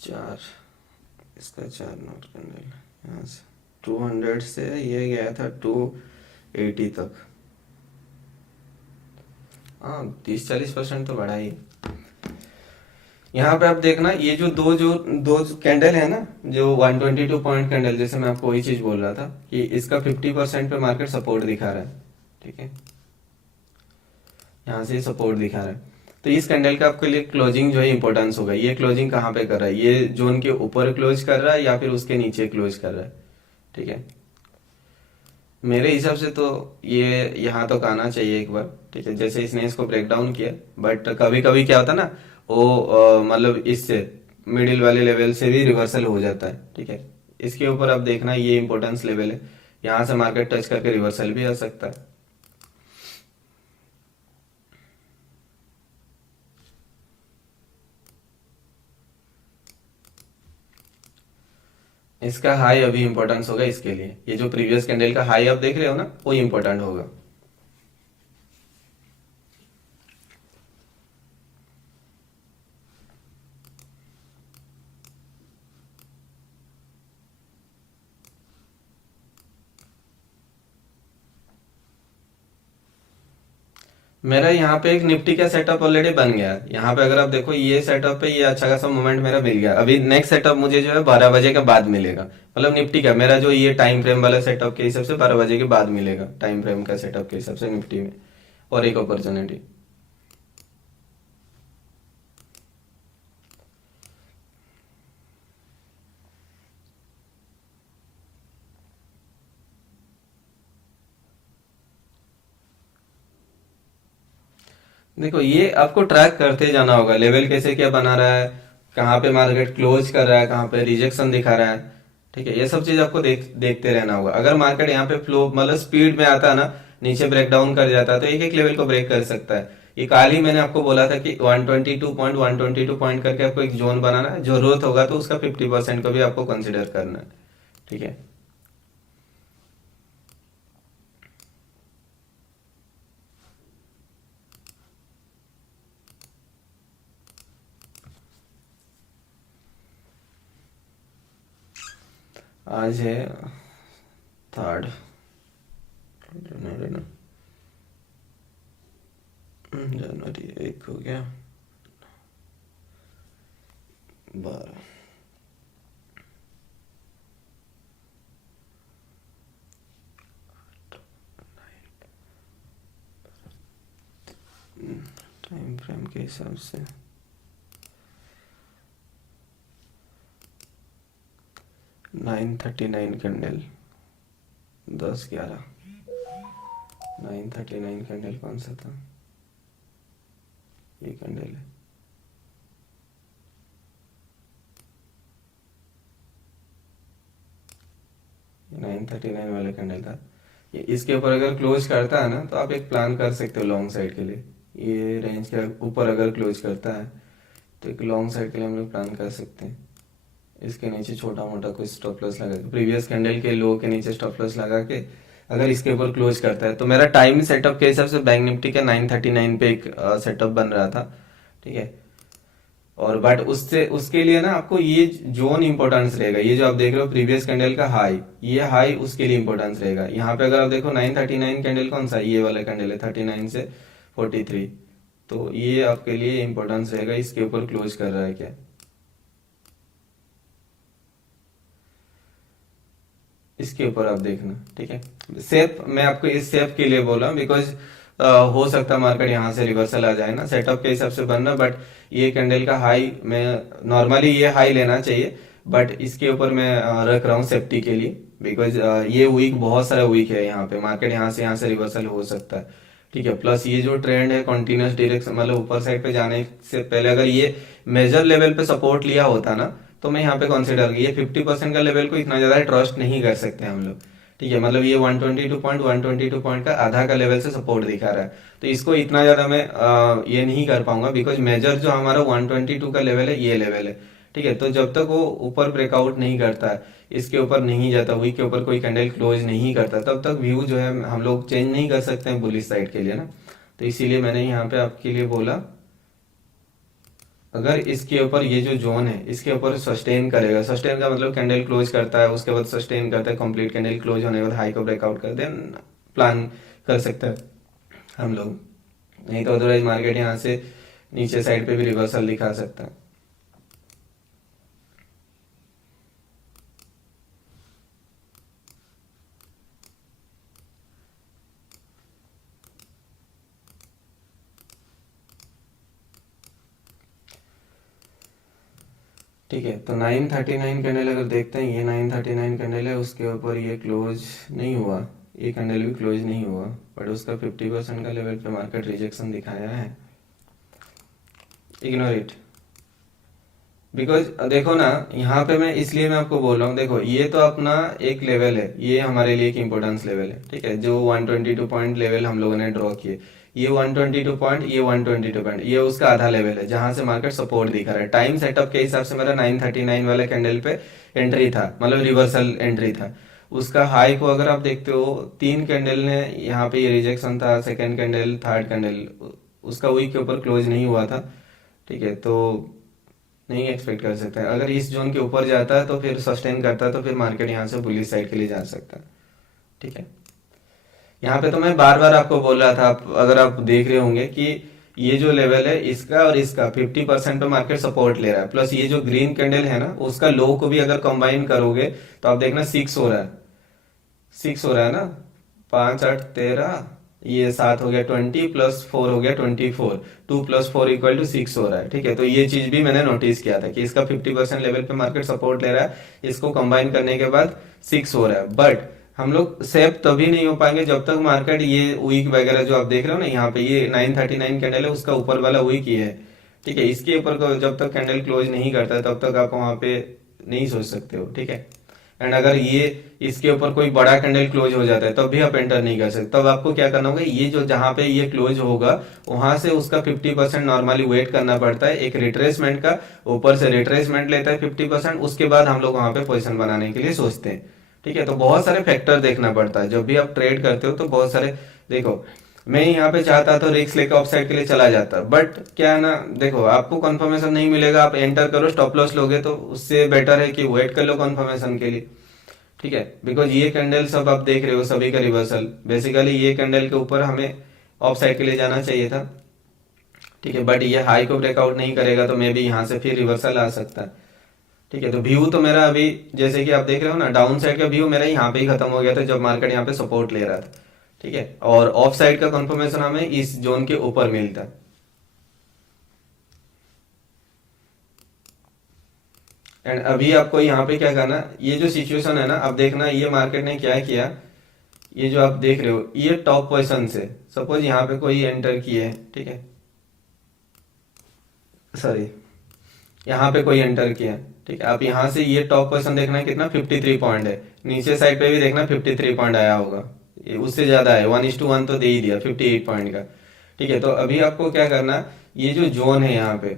4, इसका 4 नोट कैंडल यहाँ से 200 से ये गया था 280 तक। हाँ, 30-40% तो बढ़ा ही। यहाँ पे आप देखना, ये जो दो कैंडल है ना, जो 122 पॉइंट कैंडल, जैसे मैं आपको वही चीज बोल रहा था कि इसका 50% पे मार्केट सपोर्ट दिखा रहा है। ठीक है, यहाँ से सपोर्ट दिखा रहा है, तो इस कैंडल का आपके लिए क्लोजिंग जो है इंपॉर्टेंस होगा। ये क्लोजिंग कहाँ पे कर रहा है, ये जोन के ऊपर क्लोज कर रहा है या फिर उसके नीचे क्लोज कर रहा है। ठीक है, मेरे हिसाब से तो ये यहाँ तक आना चाहिए एक बार। ठीक है, जैसे इसने इसको ब्रेक डाउन किया, बट कभी कभी क्या होता है ना, वो मतलब इससे मिडिल वाले लेवल से भी रिवर्सल हो जाता है। ठीक है, इसके ऊपर आप देखना, ये इंपॉर्टेंस लेवल है, यहाँ से मार्केट टच करके रिवर्सल भी आ सकता है। इसका हाई अभी इंपॉर्टेंस होगा इसके लिए, ये जो प्रीवियस कैंडल का हाई आप देख रहे हो ना, वो इंपॉर्टेंट होगा। मेरा यहाँ पे एक निफ्टी का सेटअप ऑलरेडी बन गया है। यहाँ पे अगर आप देखो, ये सेटअप पे ये अच्छा खासा मोमेंट मेरा मिल गया। अभी नेक्स्ट सेटअप मुझे जो है 12 बजे के बाद मिलेगा, मतलब निफ्टी का मेरा जो ये टाइम फ्रेम वाला सेटअप के हिसाब से 12 बजे के बाद मिलेगा, टाइम फ्रेम का सेटअप के हिसाब से निफ्टी में। और एक अपॉर्चुनिटी, देखो ये आपको ट्रैक करते जाना होगा, लेवल कैसे क्या बना रहा है, कहाँ पे मार्केट क्लोज कर रहा है, कहाँ पे रिजेक्शन दिखा रहा है। ठीक है, ये सब चीज आपको देखते रहना होगा। अगर मार्केट यहाँ पे फ्लो मतलब स्पीड में आता है ना, नीचे ब्रेक डाउन कर जाता है, तो एक एक लेवल को ब्रेक कर सकता है। ये कल ही मैंने आपको बोला था कि 122 पॉइंट करके आपको एक जोन बनाना है, जरूरत होगा तो उसका 50% को भी आपको कंसिडर करना है। ठीक है, आज है 3 जनवरी ना, जनवरी 1 हो गया, 12, टाइम फ्रेम के हिसाब से 939 कैंडल, 10-11, 939 कैंडल कौन सा था, ये कैंडल है। ये 939 वाला कैंडल था। ये इसके ऊपर अगर क्लोज करता है ना तो आप एक प्लान कर सकते हो लॉन्ग साइड के लिए। ये रेंज के ऊपर अगर क्लोज करता है तो एक लॉन्ग साइड के लिए हम लोग प्लान कर सकते हैं। इसके नीचे छोटा मोटा कुछ स्टॉप लॉस लगा के, प्रीवियस कैंडल के लो के नीचे स्टॉप लॉस लगा के अगर इसके ऊपर क्लोज करता है तो मेरा टाइम सेटअप के हिसाब से बैंक निफ्टी का 939 पे एक सेटअप बन रहा था, ठीक है। और बट उससे उसके लिए ना आपको ये जोन इंपॉर्टेंस रहेगा, ये जो आप देख रहे हो प्रीवियस कैंडल का हाई, ये हाई उसके लिए इंपॉर्टेंस रहेगा। यहाँ पे अगर आप देखो 939 कैंडल कौन सा है, ये वाला कैंडल है 39 से 43, तो ये आपके लिए इंपॉर्टेंस रहेगा इसके ऊपर क्लोज कर रहा है क्या। इसके ऊपर आप देखना, ठीक है। सेफ मैं आपको इस सेफ के लिए बोला बिकॉज हो सकता है मार्केट यहाँ से रिवर्सल आ जाए ना, सेटअप के हिसाब से बनना। बट ये कैंडल का हाई मैं नॉर्मली ये हाई लेना चाहिए, बट इसके ऊपर मैं रख रहा हूँ सेफ्टी के लिए बिकॉज ये वीक बहुत सारा वीक है, यहाँ पे मार्केट यहाँ से रिवर्सल हो सकता है, ठीक है। प्लस ये जो ट्रेंड है कॉन्टिन्यूस डायरेक्शन मतलब ऊपर साइड पे जाने से पहले अगर ये मेजर लेवल पे सपोर्ट लिया होता ना तो मैं यहाँ पे कंसिडर ये 50% का लेवल को इतना ज्यादा ट्रस्ट नहीं कर सकते हम लोग, ठीक है। मतलब ये 122 पॉइंट का आधा का लेवल से सपोर्ट दिखा रहा है, तो इसको इतना ज्यादा मैं ये नहीं कर पाऊंगा बिकॉज मेजर जो हमारा 122 का लेवल है ये लेवल है, ठीक है। तो जब तक वो ऊपर ब्रेकआउट नहीं करता है, इसके ऊपर नहीं जाता, वीक के ऊपर कोई कैंडल क्लोज नहीं करता, तब तक व्यू जो है हम लोग चेंज नहीं कर सकते हैं बुलिश साइड के लिए ना। तो इसीलिए मैंने यहाँ पे आपके लिए बोला अगर इसके ऊपर ये जो जोन है इसके ऊपर सस्टेन करेगा, सस्टेन का मतलब कैंडल क्लोज करता है उसके बाद सस्टेन करता है, कंप्लीट कैंडल क्लोज होने के बाद हाई को ब्रेकआउट कर देन प्लान कर सकते हैं हम लोग। नहीं तो अदरवाइज मार्केट यहाँ से नीचे साइड पे भी रिवर्सल दिखा सकता है। ठीक है, तो 939 कैंडल अगर देखते हैं, ये 939 कैंडल है, उसके ऊपर ये क्लोज नहीं हुआ, ये कैंडल भी क्लोज नहीं हुआ, बट उसका 50% का लेवल पे मार्केट रिजेक्शन दिखाया है। इग्नोर इट बिकॉज देखो ना यहाँ पे मैं इसलिए मैं आपको बोल रहा हूँ, देखो ये तो अपना एक लेवल है, ये हमारे लिए एक इम्पोर्टेंस लेवल है, ठीक है। जो 122 पॉइंट लेवल हम लोगों ने ड्रॉ किए, ये 122 पॉइंट, ये 122 पॉइंट, ये उसका आधा लेवल है जहां से मार्केट सपोर्ट दिखा रहा है। टाइम सेटअप के हिसाब से मेरा 939 वाले कैंडल पे एंट्री था, मतलब रिवर्सल एंट्री था। उसका हाई को अगर आप देखते हो, तीन कैंडल ने यहाँ पे ये रिजेक्शन था, सेकेंड कैंडल, थर्ड कैंडल, उसका वीक के ऊपर क्लोज नहीं हुआ था, ठीक है। तो नहीं एक्सपेक्ट कर सकते हैं अगर इस जोन के ऊपर जाता है तो फिर सस्टेन करता है तो फिर मार्केट यहाँ से बुलिश साइड के लिए जा सकता है, ठीक है। यहाँ पे तो मैं बार बार आपको बोल रहा था, अगर आप देख रहे होंगे कि ये जो लेवल है इसका और इसका 50% पे मार्केट सपोर्ट ले रहा है, प्लस ये जो ग्रीन कैंडल है ना उसका लो को भी अगर कंबाइन करोगे तो आप देखना 6 हो रहा है, 6 हो रहा है ना, 5 8 13, ये 7 हो गया 20 प्लस 4 हो गया 24, 2 प्लस 4 इक्वल टू 6 हो रहा है, ठीक है। तो ये चीज भी मैंने नोटिस किया था कि इसका 50% लेवल पे मार्केट सपोर्ट ले रहा है, इसको कंबाइन करने के बाद 6 हो रहा है। बट हम लोग सेफ तभी नहीं हो पाएंगे जब तक मार्केट ये वीक वगैरह जो आप देख रहे हो ना, यहाँ पे ये 939 कैंडल है, उसका ऊपर वाला वीक ये है, ठीक है। इसके ऊपर जब तक कैंडल क्लोज नहीं करता तब तक आप वहां पे नहीं सोच सकते हो, ठीक है। एंड अगर ये इसके ऊपर कोई बड़ा कैंडल क्लोज हो जाता है तब भी आप एंटर नहीं कर सकते, तब आपको क्या करना होगा, ये जो जहां पे ये क्लोज होगा वहां से उसका 50% नॉर्मली वेट करना पड़ता है, एक रिट्रेसमेंट का, ऊपर से रिट्रेसमेंट लेता है 50%, उसके बाद हम लोग वहां पे पोजिशन बनाने के लिए सोचते हैं, ठीक है। तो बहुत सारे फैक्टर देखना पड़ता है जब भी आप ट्रेड करते हो, तो बहुत सारे देखो, मैं यहाँ पे चाहता तो रिस्क लेकर ऑफ साइड के लिए चला जाता, बट क्या है ना, देखो आपको कंफर्मेशन नहीं मिलेगा, आप एंटर करो स्टॉप लॉस लोगे तो उससे बेटर है कि वेट कर लो कंफर्मेशन के लिए, ठीक है। बिकॉज ये कैंडल सब आप देख रहे हो सभी का रिवर्सल, बेसिकली ये कैंडल के ऊपर हमें ऑफ साइड के लिए जाना चाहिए था, ठीक है। बट ये हाई को ब्रेकआउट नहीं करेगा तो मे भी यहाँ से फिर रिवर्सल आ सकता है, ठीक है। तो व्यू तो मेरा अभी जैसे कि आप देख रहे हो ना, डाउन साइड का व्यू मेरा यहाँ पे ही खत्म हो गया था जब मार्केट यहाँ पे सपोर्ट ले रहा था, ठीक है। और ऑफ साइड का कंफर्मेशन हमें इस जोन के ऊपर मिलता है। एंड अभी आपको यहाँ पे क्या करना, ये जो सिचुएशन है ना, अब देखना ये मार्केट ने क्या किया। ये जो आप देख रहे हो ये टॉप पोजीशन से सपोज यहाँ पे कोई एंटर किए है, ठीक है, सॉरी यहाँ पे कोई एंटर किया है, ठीक है। आप यहाँ से ये टॉप पोजीशन देखना कितना 53 पॉइंट है, नीचे साइड पे भी देखना 53 पॉइंट आया होगा, ये उससे ज्यादा है, 1:1 तो दे ही दिया 58 पॉइंट का, ठीक है। तो अभी आपको क्या करना, ये जो जोन है यहाँ पे,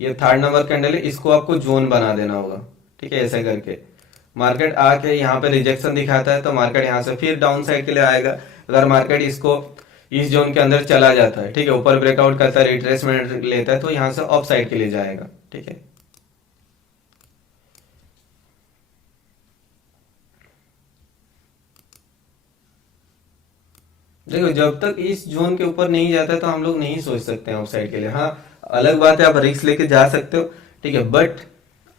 ये थर्ड नंबर कैंडल है, इसको आपको जोन बना देना होगा, ठीक है। ऐसे करके मार्केट आके यहाँ पे रिजेक्शन दिखाता है तो मार्केट यहाँ से फिर डाउन साइड के लिए आएगा। अगर मार्केट इसको इस जोन के अंदर चला जाता है, ठीक है, ऊपर ब्रेकआउट करता है, रिट्रेसमेंट लेता है, तो यहाँ से अप साइड के लिए जाएगा, ठीक है। देखो जब तक इस जोन के ऊपर नहीं जाता तो हम लोग नहीं सोच सकते हैं ऑफसाइड के लिए। हाँ, अलग बात है आप रिस्क लेके जा सकते हो, ठीक है, बट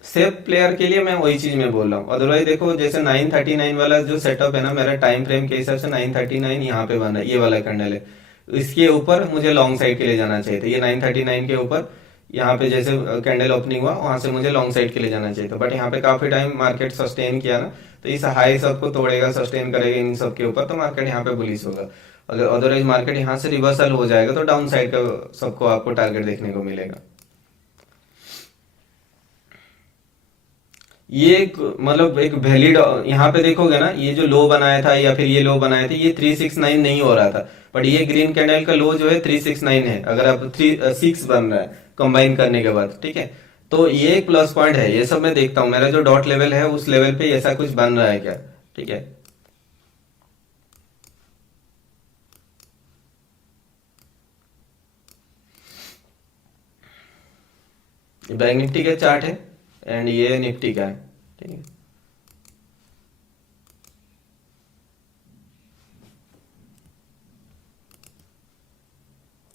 सेफ प्लेयर के लिए मैं वही चीज में बोल रहा हूँ। अदरवाइज देखो जैसे 939 वाला जो सेटअप है ना, मेरा टाइम फ्रेम के हिसाब से 939 यहाँ पे बना है, ये वाला कैंडल है, इसके ऊपर मुझे लॉन्ग साइड के लिए जाना चाहिए था। ये 939 के ऊपर यहाँ पे जैसे कैंडल ओपनिंग हुआ वहां से मुझे लॉन्ग साइड के लिए जाना चाहिए था, बट यहाँ पे काफी टाइम मार्केट सस्टेन किया ना, तो इस हाई सबको तोड़ेगा, सस्टेन करेगा इन सब के ऊपर, तो मार्केट यहाँ पे बुलिश होगा। अगर अदरवाइज मार्केट यहाँ से रिवर्सल हो जाएगा तो डाउन साइड का सबको आपको टारगेट देखने को मिलेगा। ये एक मतलब एक वैलिड, यहाँ पे देखोगे ना, ये जो लो बनाया था या फिर ये लो बनाए थे, ये 369 नहीं हो रहा था, बट ये ग्रीन कैंडल का लो जो है 369 है। अगर आप 6 बन रहा है कंबाइन करने के बाद, ठीक है, तो ये एक प्लस पॉइंट है। ये सब मैं देखता हूँ, मेरा जो डॉट लेवल है उस लेवल पे ऐसा कुछ बन रहा है क्या, ठीक है। ये बैंक निफ्टी का चार्ट है एंड ये निफ्टी का है, ठीक है।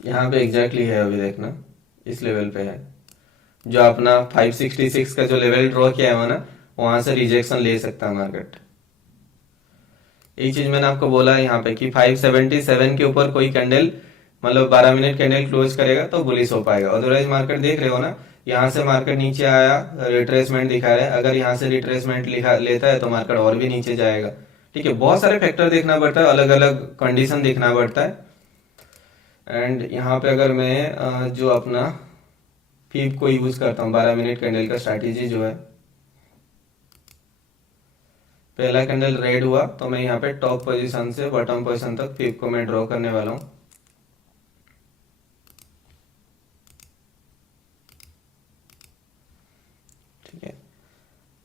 यहाँ पे एग्जैक्टली है, अभी देखना इस लेवल पे है, जो अपना 566 का जो लेवल ड्रॉ किया है ना, वहां से रिजेक्शन ले सकता है मार्केट। एक चीज मैंने आपको बोला है यहाँ पे कि 577 के ऊपर कोई कैंडल मतलब 12 मिनट कैंडल क्लोज करेगा तो बुलिश हो पाएगा। अदरवाइज मार्केट देख रहे हो ना, यहाँ से मार्केट नीचे आया, रिट्रेसमेंट दिखा रहा है, अगर यहाँ से रिट्रेसमेंट लिखा लेता है तो मार्केट और भी नीचे जाएगा, ठीक है। बहुत सारे फैक्टर देखना पड़ता है, अलग अलग कंडीशन देखना पड़ता है। एंड यहाँ पे अगर मैं जो अपना फीब को यूज करता हूँ, 12 मिनट कैंडल का स्ट्रैटेजी जो है, पहला कैंडल रेड हुआ तो मैं यहाँ पे टॉप पोजीशन से बॉटम पोजीशन तक फीब को मैं ड्रॉ करने वाला हूँ, ठीक है।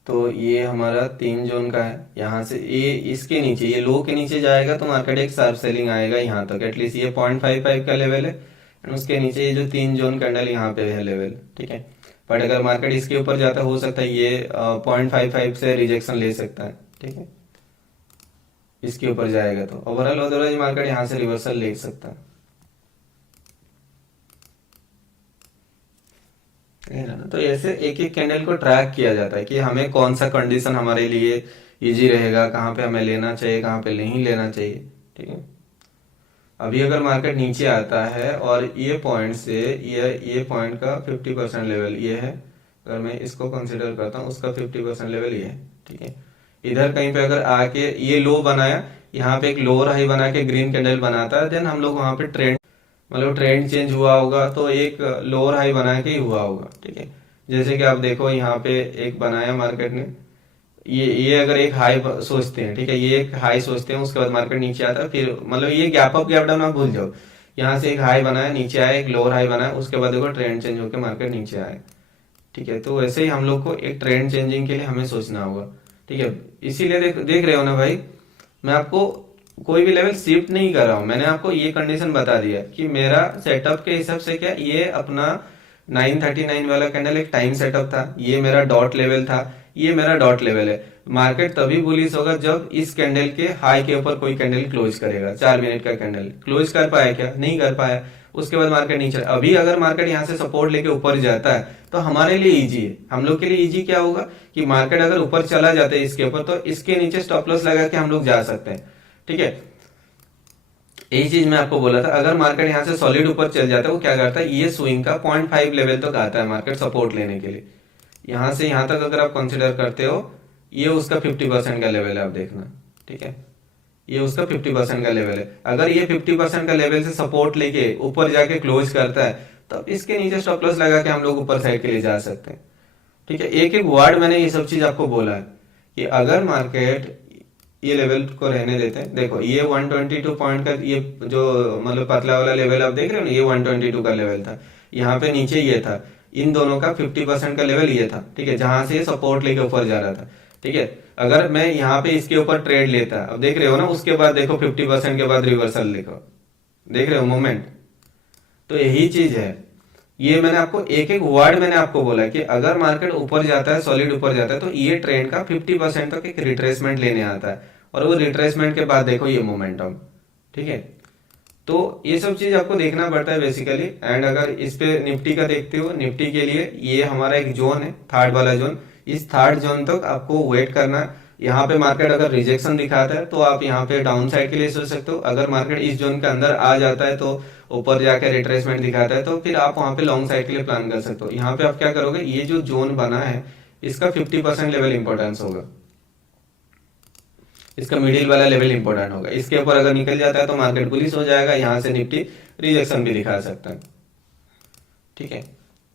तो ये हमारा 3 जोन का है, यहाँ से ये इसके नीचे, ये लो के नीचे जाएगा तो मार्केट एक शार्प सेलिंग आएगा यहाँ तक, एटलीस्ट ये 0.55 का लेवल है, एंड उसके नीचे ये जो 3 जोन कैंडल यहाँ पे है लेवल, ठीक है। बट अगर मार्केट इसके ऊपर जाता हो सकता है ये 0.55 से रिजेक्शन ले सकता है, ठीक है, इसके ऊपर जाएगा तो ओवरऑल अदरवाइज मार्केट यहाँ से रिवर्सल ले सकता है। है ना, तो ऐसे एक एक कैंडल को ट्रैक किया जाता है कि हमें कौन सा कंडीशन हमारे लिए इजी रहेगा, कहाँ पे हमें लेना चाहिए, कहाँ पे नहीं लेना चाहिए, ठीक है। अभी अगर मार्केट नीचे आता है और ये पॉइंट से ये पॉइंट का 50% लेवल ये है, अगर मैं इसको कंसिडर करता हूँ उसका 50% लेवल ये है, ठीक है। इधर कहीं पे अगर आके ये लो बनाया, यहाँ पे एक लोअर हाई बना के ग्रीन कैंडल बनाता है, देन हम लोग वहां पे ट्रेंड मतलब ट्रेंड चेंज हुआ होगा तो एक लोअर हाई बना के ही हुआ होगा, ठीक है। जैसे कि आप देखो यहाँ पे एक बनाया मार्केट ने, ये अगर एक हाई सोचते हैं, ठीक है, ये एक हाई सोचते हैं, उसके बाद मार्केट नीचे आता है, फिर मतलब ये गैप अप गैप डाउन आप भूल जाओ, यहाँ से एक हाई बनाया, नीचे आया, एक लोअर हाई बनाया, उसके बाद देखो ट्रेंड चेंज होकर मार्केट नीचे आया, ठीक है। तो वैसे ही हम लोग को एक ट्रेंड चेंजिंग के लिए हमें सोचना होगा, ठीक है। इसीलिए देख रहे हो ना भाई, मैं आपको कोई भी लेवल शिफ्ट नहीं कर रहा हूं, मैंने आपको ये कंडीशन बता दिया कि मेरा सेटअप के हिसाब से क्या, ये अपना 939 वाला कैंडल एक टाइम सेटअप था, ये मेरा डॉट लेवल था, ये मेरा डॉट लेवल है। मार्केट तभी बुलिश होगा जब इस कैंडल के हाई के ऊपर कोई कैंडल क्लोज करेगा। 4 मिनट का कैंडल क्लोज कर पाया क्या, नहीं कर पाया, उसके बाद मार्केट नीचे। अभी अगर मार्केट यहाँ से सपोर्ट लेके ऊपर जाता है तो हमारे लिए इजी है, हम लोग के लिए इजी क्या होगा कि मार्केट अगर ऊपर चला जाता है इसके ऊपर, तो इसके नीचे स्टॉप लॉस लगा के हम लोग जा सकते हैं, ठीक है। यही चीज मैं आपको बोला था, अगर मार्केट यहाँ से सॉलिड ऊपर चल जाता है, वो क्या करता है, ये स्विंग का 0.5 लेवल तक आता है मार्केट सपोर्ट लेने के लिए, यहाँ से यहाँ तक अगर आप कंसिडर करते हो, ये उसका 50% का लेवल है, आप देखना। ठीक है, ये उसका 50% का लेवल है। अगर ये 50% का लेवल से सपोर्ट लेके ऊपर जाके क्लोज करता है, तब इसके नीचे स्टॉप लॉस लगा के हम लोग ऊपर साइड के लिए जा सकते हैं। ठीक है, एक एक वर्ड मैंने ये सब चीज आपको बोला है कि अगर मार्केट ये लेवल को रहने देते हैं, देखो ये 122 पॉइंट का ये जो मतलब पतला वाला लेवल आप देख रहे हो ना, ये 122 का लेवल था, यहाँ पे नीचे ये था, इन दोनों का 50% का लेवल ये था। ठीक है, जहां से सपोर्ट लेके ऊपर जा रहा था। ठीक है, अगर मैं यहाँ पे इसके ऊपर ट्रेड लेता, अब देख रहे हो ना, उसके बाद देखो 50% के बाद रिवर्सल देखो, देख रहे हो मूवमेंट। तो यही चीज है, ये मैंने आपको एक एक वर्ड मैंने आपको बोला कि अगर मार्केट ऊपर जाता है, सॉलिड ऊपर जाता है, तो ये ट्रेंड का 50% तक एक रिट्रेसमेंट लेने आता है, और वो रिट्रेसमेंट के बाद देखो ये मोमेंटम। ठीक है, तो ये सब चीज आपको देखना पड़ता है बेसिकली। एंड अगर इस पे निफ्टी का देखते हो, निफ्टी के लिए ये हमारा एक जोन है, थर्ड वाला जोन, इस थर्ड जोन तक आपको वेट करना। यहाँ पे मार्केट अगर रिजेक्शन दिखाता है तो आप यहाँ पे डाउन साइड के लिए सोच सकते हो। अगर मार्केट इस जोन के अंदर आ जाता है तो ऊपर जाके रिट्रेसमेंट दिखाता है, तो फिर आप वहां पे लॉन्ग साइड के लिए प्लान कर सकते हो। यहाँ पे आप क्या करोगे, ये जो जोन बना है इसका 50% लेवल इंपॉर्टेंस होगा, इसका मिडिल वाला लेवल इंपॉर्टेंट होगा। इसके ऊपर अगर निकल जाता है तो मार्केट बुलिश हो जाएगा, यहाँ से निफ्टी रिजेक्शन भी दिखा सकता है। ठीक है,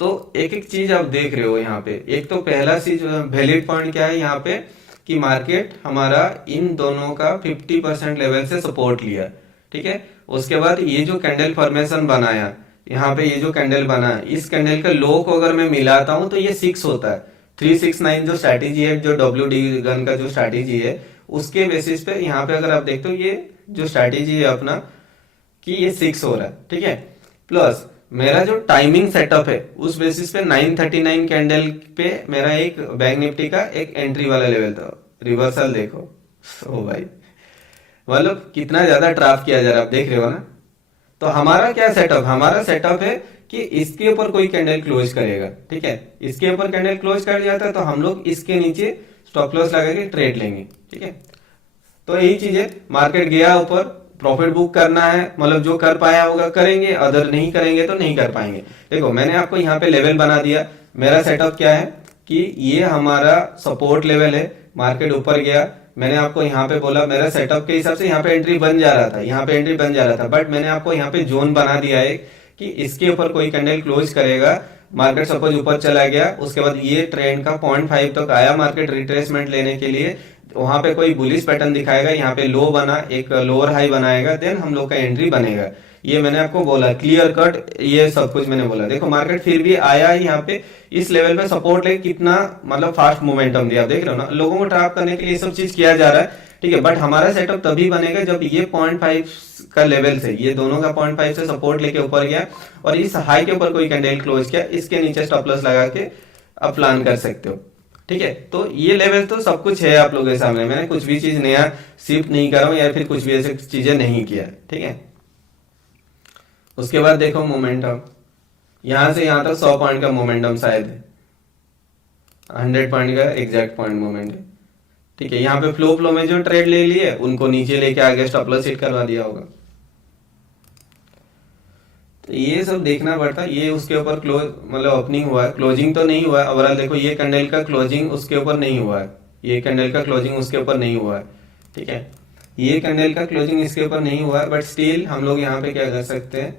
तो एक एक चीज आप देख रहे हो यहाँ पे। एक तो पहला चीज वैलिड पॉइंट क्या है यहाँ पे कि मार्केट हमारा इन दोनों का 50% लेवल से सपोर्ट लिया। ठीक है, उसके बाद ये जो कैंडल फॉर्मेशन बनाया, यहाँ पे ये जो कैंडल बना है, इस कैंडल का लो को अगर मैं मिलाता हूं तो ये 6 होता है। 369 जो स्ट्रैटेजी है, जो WD गन का जो स्ट्रैटेजी है, उसके बेसिस पे यहाँ पे अगर आप देखते हो, ये जो स्ट्रैटेजी है अपना कि ये 6 हो रहा है। ठीक है, प्लस मेरा जो टाइमिंग सेटअप है उस बेसिस पे 939 कैंडल पे मेरा एक बैंक निफ्टी का एक एंट्री वाला लेवल था। रिवर्सल देखो, ओ भाई मतलब कितना ज्यादा ट्राफ किया जा रहा है, आप देख रहे हो ना। तो हमारा क्या सेटअप, हमारा सेटअप है कि इसके ऊपर कोई कैंडल क्लोज करेगा। ठीक है, इसके ऊपर कैंडल क्लोज कर जाता है तो हम लोग इसके नीचे स्टॉप लॉस लगा के ट्रेड लेंगे। ठीक है, तो यही चीज है, मार्केट गया ऊपर, प्रॉफिट बुक करना है, मतलब जो कर पाया होगा करेंगे, अदर नहीं करेंगे तो नहीं कर पाएंगे। देखो मैंने आपको यहाँ पे लेवल बना दिया, मेरा सेटअप क्या है कि ये हमारा सपोर्ट लेवल है, मार्केट ऊपर गया, मैंने आपको यहाँ पे बोला मेरा सेटअप के हिसाब से यहाँ पे एंट्री बन जा रहा था, यहाँ पे एंट्री बन जा रहा था, बट मैंने आपको यहाँ पे जोन बना दिया है कि इसके ऊपर कोई कैंडल क्लोज करेगा, मार्केट सपोज ऊपर चला गया, उसके बाद ये ट्रेंड का 0.5 तक आया मार्केट रिट्रेसमेंट लेने के लिए, वहां पे कोई बुलिश पैटर्न दिखाएगा, यहाँ पे लो बना, एक लोअर हाई बनाएगा, देन हम लोग का एंट्री बनेगा। ये मैंने आपको बोला क्लियर कट, ये सब कुछ मैंने बोला। देखो मार्केट फिर भी आया है यहाँ पे, इस लेवल पे सपोर्ट लेके कितना मतलब फास्ट मोमेंटम दिया, आप देख रहे हो ना। लोगों को ट्रैप करने के लिए सब चीज किया जा रहा है। ठीक है, बट हमारा सेटअप तभी बनेगा जब ये 0.5 का लेवल से, ये दोनों का 0.5 से सपोर्ट लेके ऊपर गया और इस हाई के ऊपर कोई कैंडल क्लोज किया, इसके नीचे स्टॉप लॉस लगा के आप प्लान कर सकते हो। ठीक है, तो ये लेवल तो सब कुछ है आप लोगों के सामने, मैंने कुछ भी चीज नया शिफ्ट नहीं करा हूं या फिर कुछ भी ऐसे चीजें नहीं किया। ठीक है, उसके बाद देखो मोमेंटम, यहां से यहां तक 100 पॉइंट का मोमेंटम शायद है, 100 पॉइंट का एग्जैक्ट पॉइंट मोमेंट है। ठीक है, यहाँ पे फ्लो में जो ट्रेड ले लिए उनको नीचे लेके आगे स्टॉप लॉस हिट करवा दिया होगा। तो ये सब देखना पड़ता है। ये उसके ऊपर क्लोज मतलब ओपनिंग हुआ है, क्लोजिंग तो नहीं हुआ है। ओवरऑल देखो ये कैंडल का क्लोजिंग उसके ऊपर नहीं हुआ है, ये कैंडल का क्लोजिंग उसके ऊपर नहीं हुआ है। ठीक है, ये कैंडल का क्लोजिंग इसके ऊपर नहीं हुआ है, बट स्टिल हम लोग यहाँ पे क्या कर सकते हैं,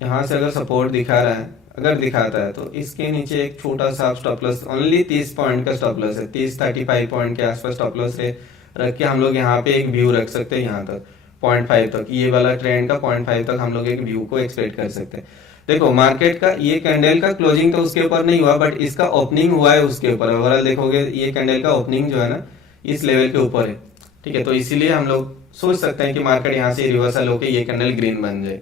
यहाँ से अगर सपोर्ट दिखा रहा है, अगर दिखाता है तो इसके नीचे एक छोटा सा स्टॉप लॉस, ओनली 30 पॉइंट का स्टॉप लॉस है, 35 पॉइंट के आसपास स्टॉप लॉस है, रख के हम लोग यहाँ पे एक व्यू रख सकते हैं, यहाँ तक 0.5 तक, ये वाला ट्रेंड का 0.5 तक हम लोग एक व्यू को एक्सपेक्ट कर सकते हैं। देखो मार्केट का ये कैंडल का क्लोजिंग तो उसके ऊपर नहीं हुआ, बट इसका ओपनिंग हुआ है उसके ऊपर। ओवरऑल देखोगे ये कैंडल का ओपनिंग जो है ना इस लेवल के ऊपर है। ठीक है, तो इसीलिए हम लोग सोच सकते हैं कि मार्केट यहाँ से रिवर्सल होकर ये कैंडल ग्रीन बन जाए।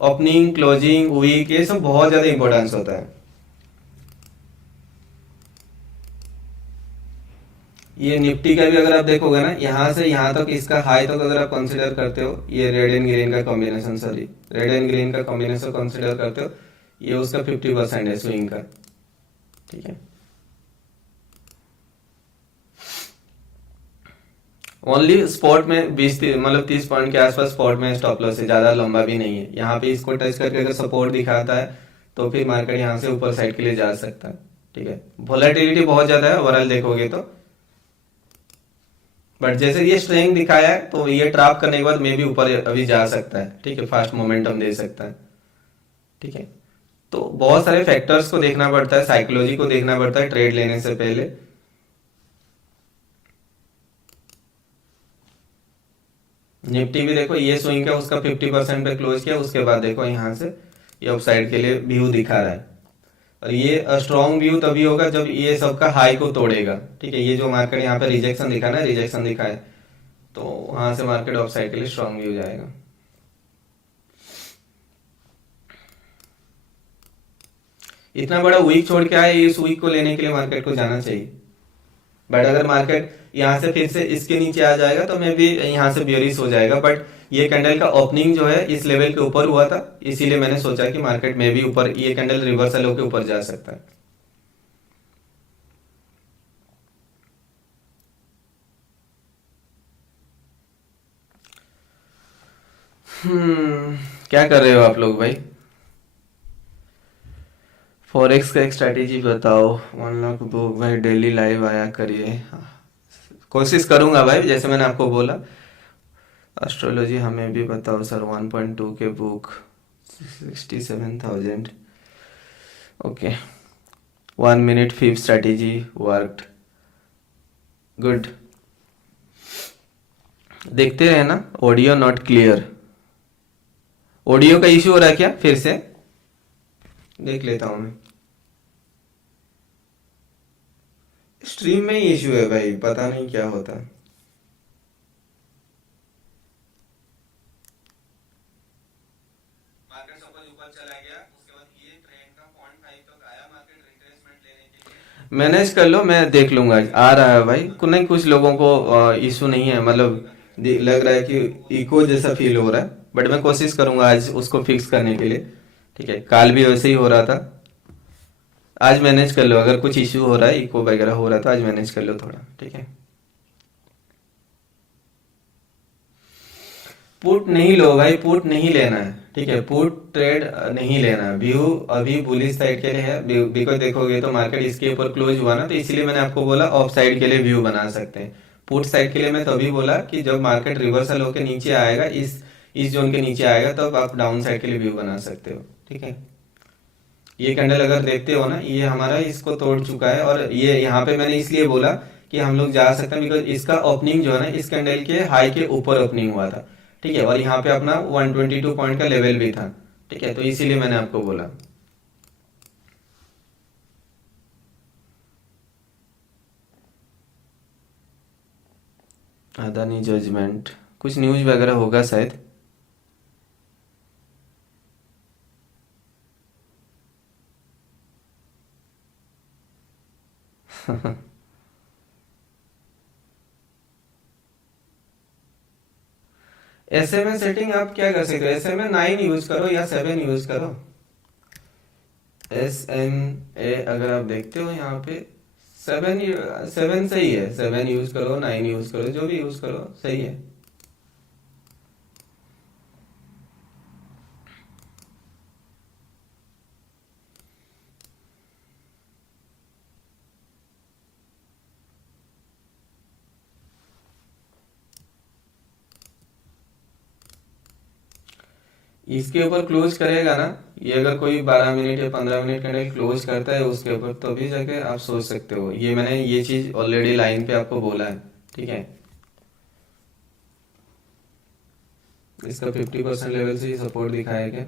ओपनिंग, क्लोजिंग, वीक, ये सब बहुत ज्यादा इंपॉर्टेंस होता है। ये निफ्टी का भी अगर आप देखोगे ना, यहाँ से यहाँ तक इसका हाई तक अगर आप कंसीडर करते हो, ये रेड एंड ग्रीन का combination, sorry red and green का कॉम्बिनेशन कंसीडर करते हो, ये उसका 50% है स्विंग का। ठीक है, ओनली स्पॉट में 20 मतलब 30 पॉइंट के आसपास स्पॉट में स्टॉप लॉस है, ज्यादा लंबा भी नहीं है। यहाँ पे इसको टच करके अगर सपोर्ट दिखाता है तो फिर मार्केट यहाँ से ऊपर साइड के लिए जा सकता है। ठीक है, वोलेटिलिटी बहुत ज्यादा है ओवरऑल देखोगे तो, बट जैसे ये स्ट्रेंथ दिखाया है तो ये ट्रैप करने के बाद मे भी ऊपर अभी जा सकता है। ठीक है, फास्ट मोमेंटम दे सकता है। ठीक है, तो बहुत सारे फैक्टर्स को देखना पड़ता है, साइकोलॉजी को देखना पड़ता है ट्रेड लेने से पहले। निफ्टी भी देखो ये स्विंग का उसका 50% पे क्लोज किया, उसके बाद देखो यहाँ से ये अपसाइड के लिए व्यू दिखा रहा है। और ये स्ट्रॉन्ग व्यू तभी होगा जब ये सबका हाई को तोड़ेगा। ठीक है, ये जो मार्केट यहाँ पे रिजेक्शन दिखा ना, रिजेक्शन दिखा है, तो वहां से मार्केट अपसाइड के लिए स्ट्रॉन्ग व्यू जाएगा। इतना बड़ा वीक छोड़ के आए, इस वीक को लेने के लिए मार्केट को जाना चाहिए। बट अगर मार्केट यहाँ से फिर से इसके नीचे आ जाएगा तो मे भी यहाँ से बियरिश हो जाएगा। बट ये कैंडल का ओपनिंग जो है इस लेवल के ऊपर हुआ था, इसीलिए मैंने सोचा कि मार्केट में भी ऊपर ये कैंडल रिवर्सल होकर ऊपर जा सकता है। क्या कर रहे हो आप लोग भाई? फॉरेक्स का एक स्ट्रैटेजी बताओ। 1 लाख बुक भाई, डेली लाइव आया करिए। कोशिश करूंगा भाई, जैसे मैंने आपको बोला। एस्ट्रोलॉजी हमें भी बताओ सर। 1.2 के book, 67,000। Okay, 1 minute 5 strategy worked. Good. देखते रहे ना। Audio not clear. ऑडियो का इश्यू हो रहा है क्या फिर से? देख लेता हूँ मैं। स्ट्रीम में ही इश्यू है भाई, पता नहीं क्या होता है। मार्केट सपोज ऊपर चला गया, उसके बाद ये ट्रेंड का 0.5 तक आया, मार्केट रिट्रेसमेंट लेने के लिए मैनेज कर लो, मैं देख लूंगा। आ रहा है भाई, नहीं कुछ लोगों को इशू नहीं है, मतलब लग रहा है कि इको जैसा फील हो रहा है। बट मैं कोशिश करूंगा आज उसको फिक्स करने के लिए। ठीक है, काल भी वैसे ही हो रहा था। आज मैनेज कर लो, अगर कुछ इशू हो रहा है, इको वगैरह हो रहा था, आज मैनेज कर लो थोड़ा। ठीक है, पुट नहीं लो भाई, पुट नहीं लेना है। ठीक है, पुट ट्रेड नहीं लेना है। व्यू अभी बुलिश साइड के लिए है, बिकॉज देखोगे तो मार्केट इसके ऊपर क्लोज हुआ ना, तो इसीलिए मैंने आपको बोला ऑफ साइड के लिए व्यू बना सकते हैं। पुट साइड के लिए मैं तभी बोला कि जब मार्केट रिवर्सल होकर नीचे आएगा, इस जोन के नीचे आएगा, तब आप डाउन साइड के लिए व्यू बना सकते हो। ठीक है, ये कैंडल अगर देखते हो ना, ये हमारा इसको तोड़ चुका है, और ये यहाँ पे मैंने इसलिए बोला कि हम लोग जा सकते हैं, बिकॉज इसका ओपनिंग जो है ना, इस कैंडल के हाई के ऊपर ओपनिंग हुआ था। ठीक है, और यहाँ पे अपना 122 पॉइंट का लेवल भी था। ठीक है, तो इसीलिए मैंने आपको बोला। अदानी जजमेंट, कुछ न्यूज वगैरह होगा शायद। ऐसे में सेटिंग आप क्या कर सकते हो, ऐसे में 9 यूज करो या 7 यूज करो। SMA अगर आप देखते हो यहाँ पे 7, 7 सही है। 7 यूज करो, 9 यूज करो, जो भी यूज करो सही है। इसके ऊपर क्लोज करेगा ना, ये अगर कोई 12 मिनट या 15 मिनट का क्लोज करता है उसके ऊपर, तो अभी जाके आप सोच सकते हो। ये मैंने ये चीज ऑलरेडी लाइन पे आपको बोला है। ठीक है, इसका 50% लेवल से सपोर्ट दिखाया क्या?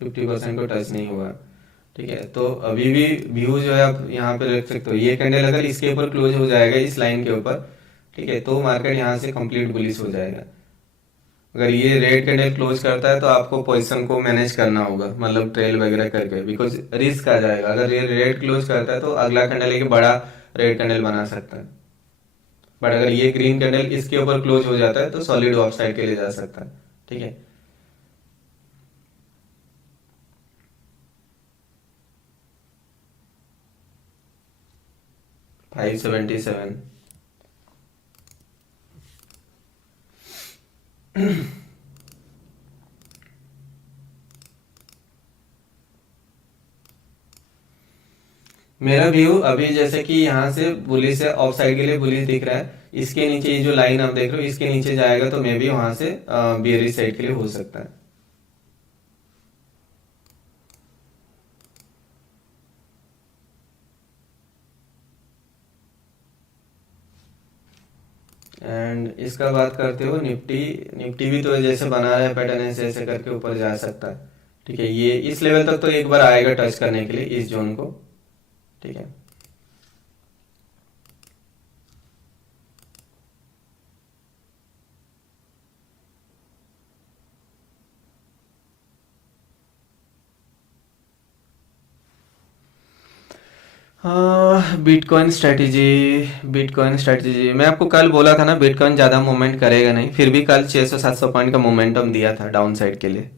50% को टच नहीं हुआ। ठीक है, तो अभी भी व्यू जो है आप यहाँ पे रख सकते हो। ये कैंडल अगर इसके ऊपर क्लोज हो जाएगा, इस लाइन के ऊपर, ठीक है, तो मार्केट यहाँ से कंप्लीट बुलिश हो जाएगा। अगर ये रेड कैंडल क्लोज करता है तो आपको पोजीशन को मैनेज करना होगा, मतलब ट्रेल वगैरह करके, बिकॉज रिस्क आ जाएगा। अगर ये रेड क्लोज करता है तो अगला कैंडल एक बड़ा रेड कैंडल बना सकता है। बट अगर ये ग्रीन कैंडल इसके ऊपर क्लोज हो जाता है तो सॉलिड ऑफ साइड के लिए जा सकता है। ठीक है, 577। मेरा व्यू अभी जैसे कि यहाँ से बुलिश है, ऑफ साइड के लिए बुलिश दिख रहा है, इसके नीचे ये जो लाइन आप देख रहे हो इसके नीचे जाएगा तो मे भी वहां से बियरिश साइड के लिए हो सकता है। एंड इसका बात करते हो निफ्टी, निफ्टी भी तो जैसे बना रहा है पैटर्न, ऐसे ऐसे करके ऊपर जा सकता है। ठीक है, ये इस लेवल तक तो एक बार आएगा टच करने के लिए इस जोन को। ठीक है, हाँ बिटकॉइन स्ट्रेटेजी, बिटकॉइन स्ट्रेटेजी मैं आपको कल बोला था ना, बिटकॉइन ज़्यादा मूवमेंट करेगा नहीं, फिर भी कल 600-700 पॉइंट का मोमेंटम दिया था डाउन साइड के लिए।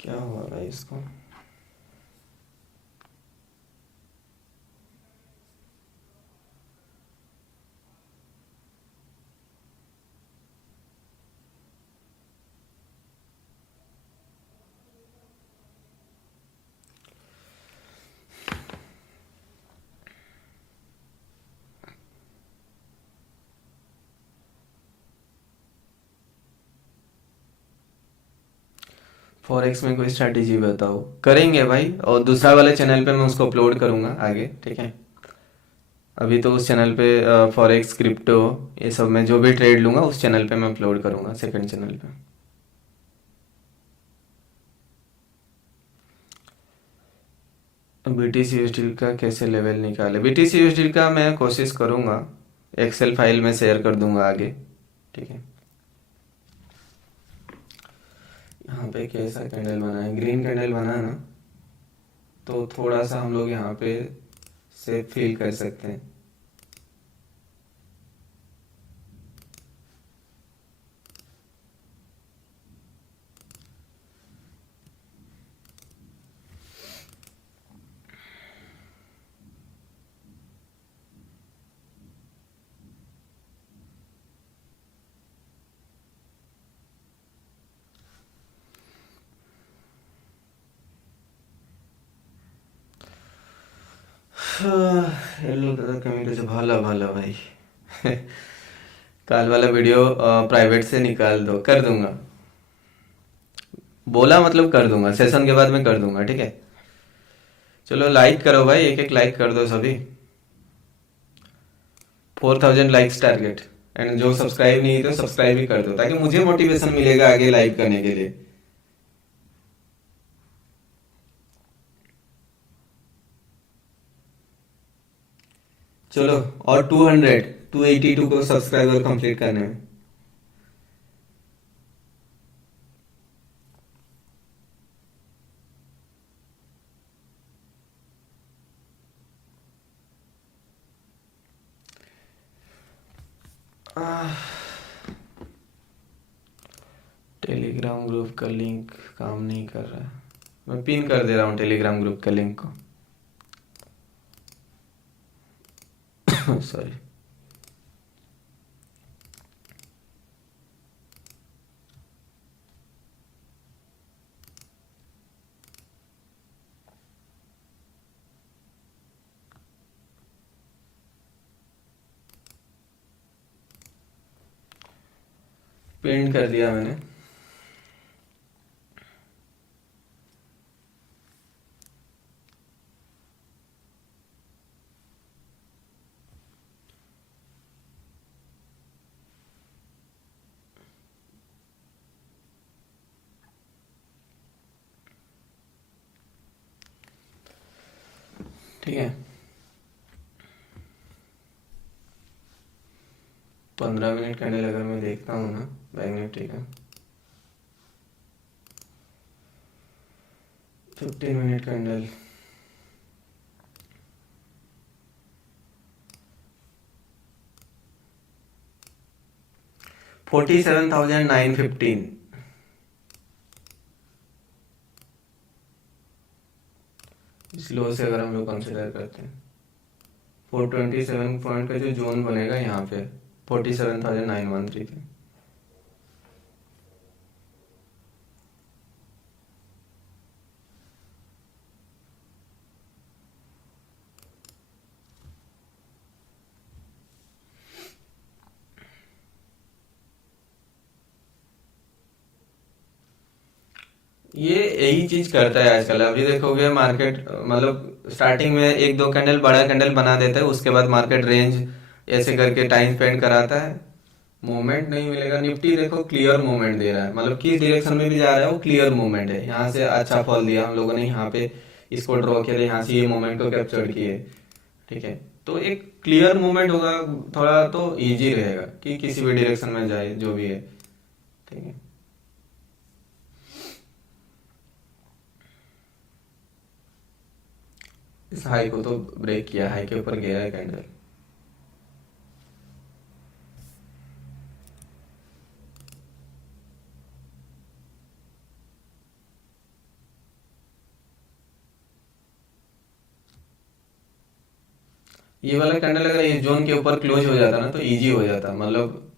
क्या हुआ भाई इसको? फॉरेक्स में कोई स्ट्रैटेजी बताओ, करेंगे भाई, और दूसरा वाले चैनल पे मैं उसको अपलोड करूंगा आगे। ठीक है, अभी तो उस चैनल पे फॉरेक्स क्रिप्टो ये सब मैं जो भी ट्रेड लूंगा उस चैनल पे मैं अपलोड करूंगा, सेकंड चैनल पे। बीटीसी यूएसडी का कैसे लेवल निकाले? बीटीसी यूएसडी का मैं कोशिश करूंगा, एक्सेल फाइल में शेयर कर दूंगा आगे। ठीक है, यहाँ पे कैसा कैंडल बना है, ग्रीन कैंडल बना है ना, तो थोड़ा सा हम लोग यहाँ पे से फील कर सकते हैं। येलो कलर कमी से भाला भाला भाई कल वाला वीडियो प्राइवेट से निकाल दो, कर दूंगा, बोला मतलब कर दूंगा, सेशन के बाद में कर दूंगा। ठीक है, चलो लाइक करो भाई, एक एक लाइक कर दो सभी, 4000 लाइक्स टारगेट। एंड जो सब्सक्राइब नहीं तो सब्सक्राइब भी कर दो ताकि मुझे मोटिवेशन मिलेगा आगे लाइक करने के लिए। चलो, और 282 को सब्सक्राइबर कंप्लीट करने में। टेलीग्राम ग्रुप का लिंक काम नहीं कर रहा है, मैं पिन कर दे रहा हूँ टेलीग्राम ग्रुप का लिंक को सॉरी। पिन कर दिया मैंने। ठीक है, 15 मिनट कैंडल अगर मैं देखता हूँ ना बैंक निफ्टी का, 15 मिनट कैंडल, इस लो से अगर हम लोग कंसिडर करते हैं 427 पॉइंट का जो जोन बनेगा यहाँ पे 47,913 पे। ये यही चीज करता है आजकल। अभी देखोगे मार्केट मतलब स्टार्टिंग में एक दो कैंडल बड़ा कैंडल बना देता है, उसके बाद मार्केट रेंज ऐसे करके टाइम स्पेंड कराता है, मूवमेंट नहीं मिलेगा। निफ्टी देखो क्लियर मूवमेंट दे रहा है, मतलब किस डायरेक्शन में भी जा रहा है वो क्लियर मूवमेंट है। यहाँ से अच्छा फॉल दिया हम लोगों ने, यहाँ पे इसको ड्रॉ किया, यहाँ से ये मूवमेंट को कैप्चर किए, ठीक है। तो एक क्लियर मूवमेंट होगा, थोड़ा तो इजी रहेगा कि किसी भी डायरेक्शन में जाए जो भी है, ठीक है। इस हाई को तो ब्रेक किया, हाई के ऊपर गया है कैंडल। ये वाला कैंडल अगर इस जोन के ऊपर क्लोज हो जाता ना तो इजी हो जाता, मतलब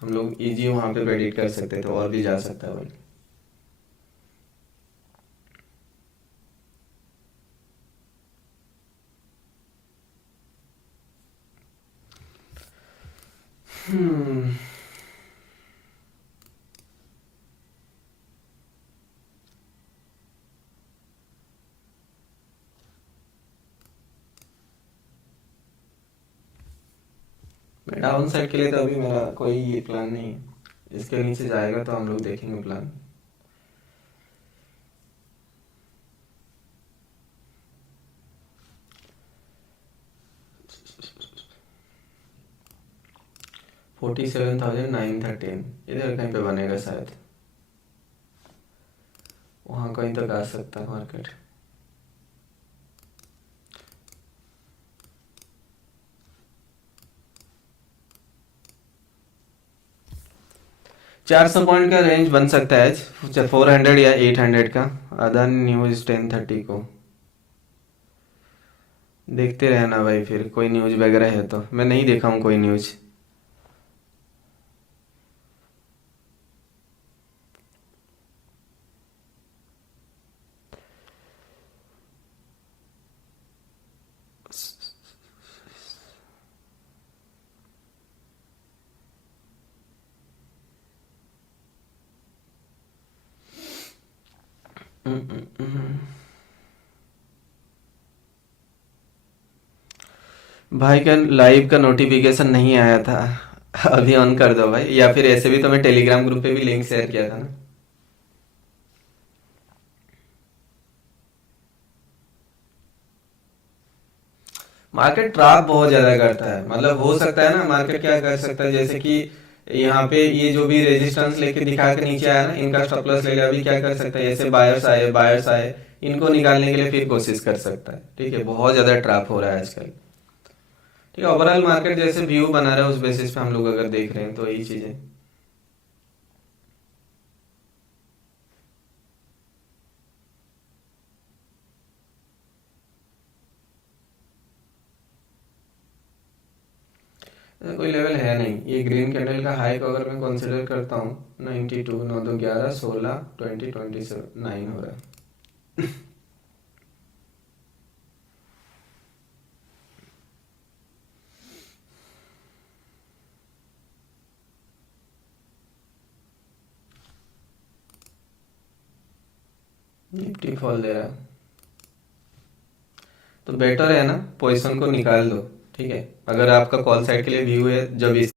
हम लोग इजी वहां पे प्रेडिक्ट कर सकते थे और भी जा सकता है बल्कि। हम्म। डाउन साइड के लिए तो अभी मेरा कोई ये प्लान नहीं है। इसके नीचे जाएगा तो हम लोग देखेंगे प्लान। 47,913 इधर कहीं पे बनेगा शायद, वहां कहीं तक आ सकता है मार्केट। 400 पॉइंट का रेंज बन सकता है आज, 400 या 800 का। अदर न्यूज 10:30 को देखते रहना भाई, फिर कोई न्यूज वगैरह है तो। मैं नहीं देखा हूँ कोई न्यूज। भाई का लाइव का नोटिफिकेशन नहीं आया था। अभी ऑन कर दो भाई, या फिर ऐसे भी तो मैं टेलीग्राम ग्रुप पे भी लिंक शेयर किया था ना। मार्केट ट्रैप बहुत ज्यादा करता है, मतलब हो सकता है ना मार्केट क्या कर सकता है, जैसे कि यहाँ पे ये जो भी रेजिस्टेंस लेके दिखा के नीचे आया ना, इनका स्टॉप लॉस ले लिया। अभी क्या कर सकता है, ऐसे बायर्स आए, इनको निकालने के लिए फिर कोशिश कर सकता है, ठीक है। बहुत ज्यादा ट्रैप हो रहा है आजकल, ठीक है। ओवरऑल मार्केट जैसे व्यू बना रहा है उस बेसिस पे हम लोग अगर देख रहे हैं तो यही चीजें। ऐसा कोई लेवल है नहीं। ये ग्रीन कैंडल का हाई को अगर मैं कंसिडर करता हूँ 92, 9 2 11 16 20 27 9 हो रहा है। निफ्टी फॉल दे रहा है तो बेटर है ना, पोजीशन को निकाल दो, ठीक है। अगर आपका कॉल साइड के लिए व्यू है, जब इस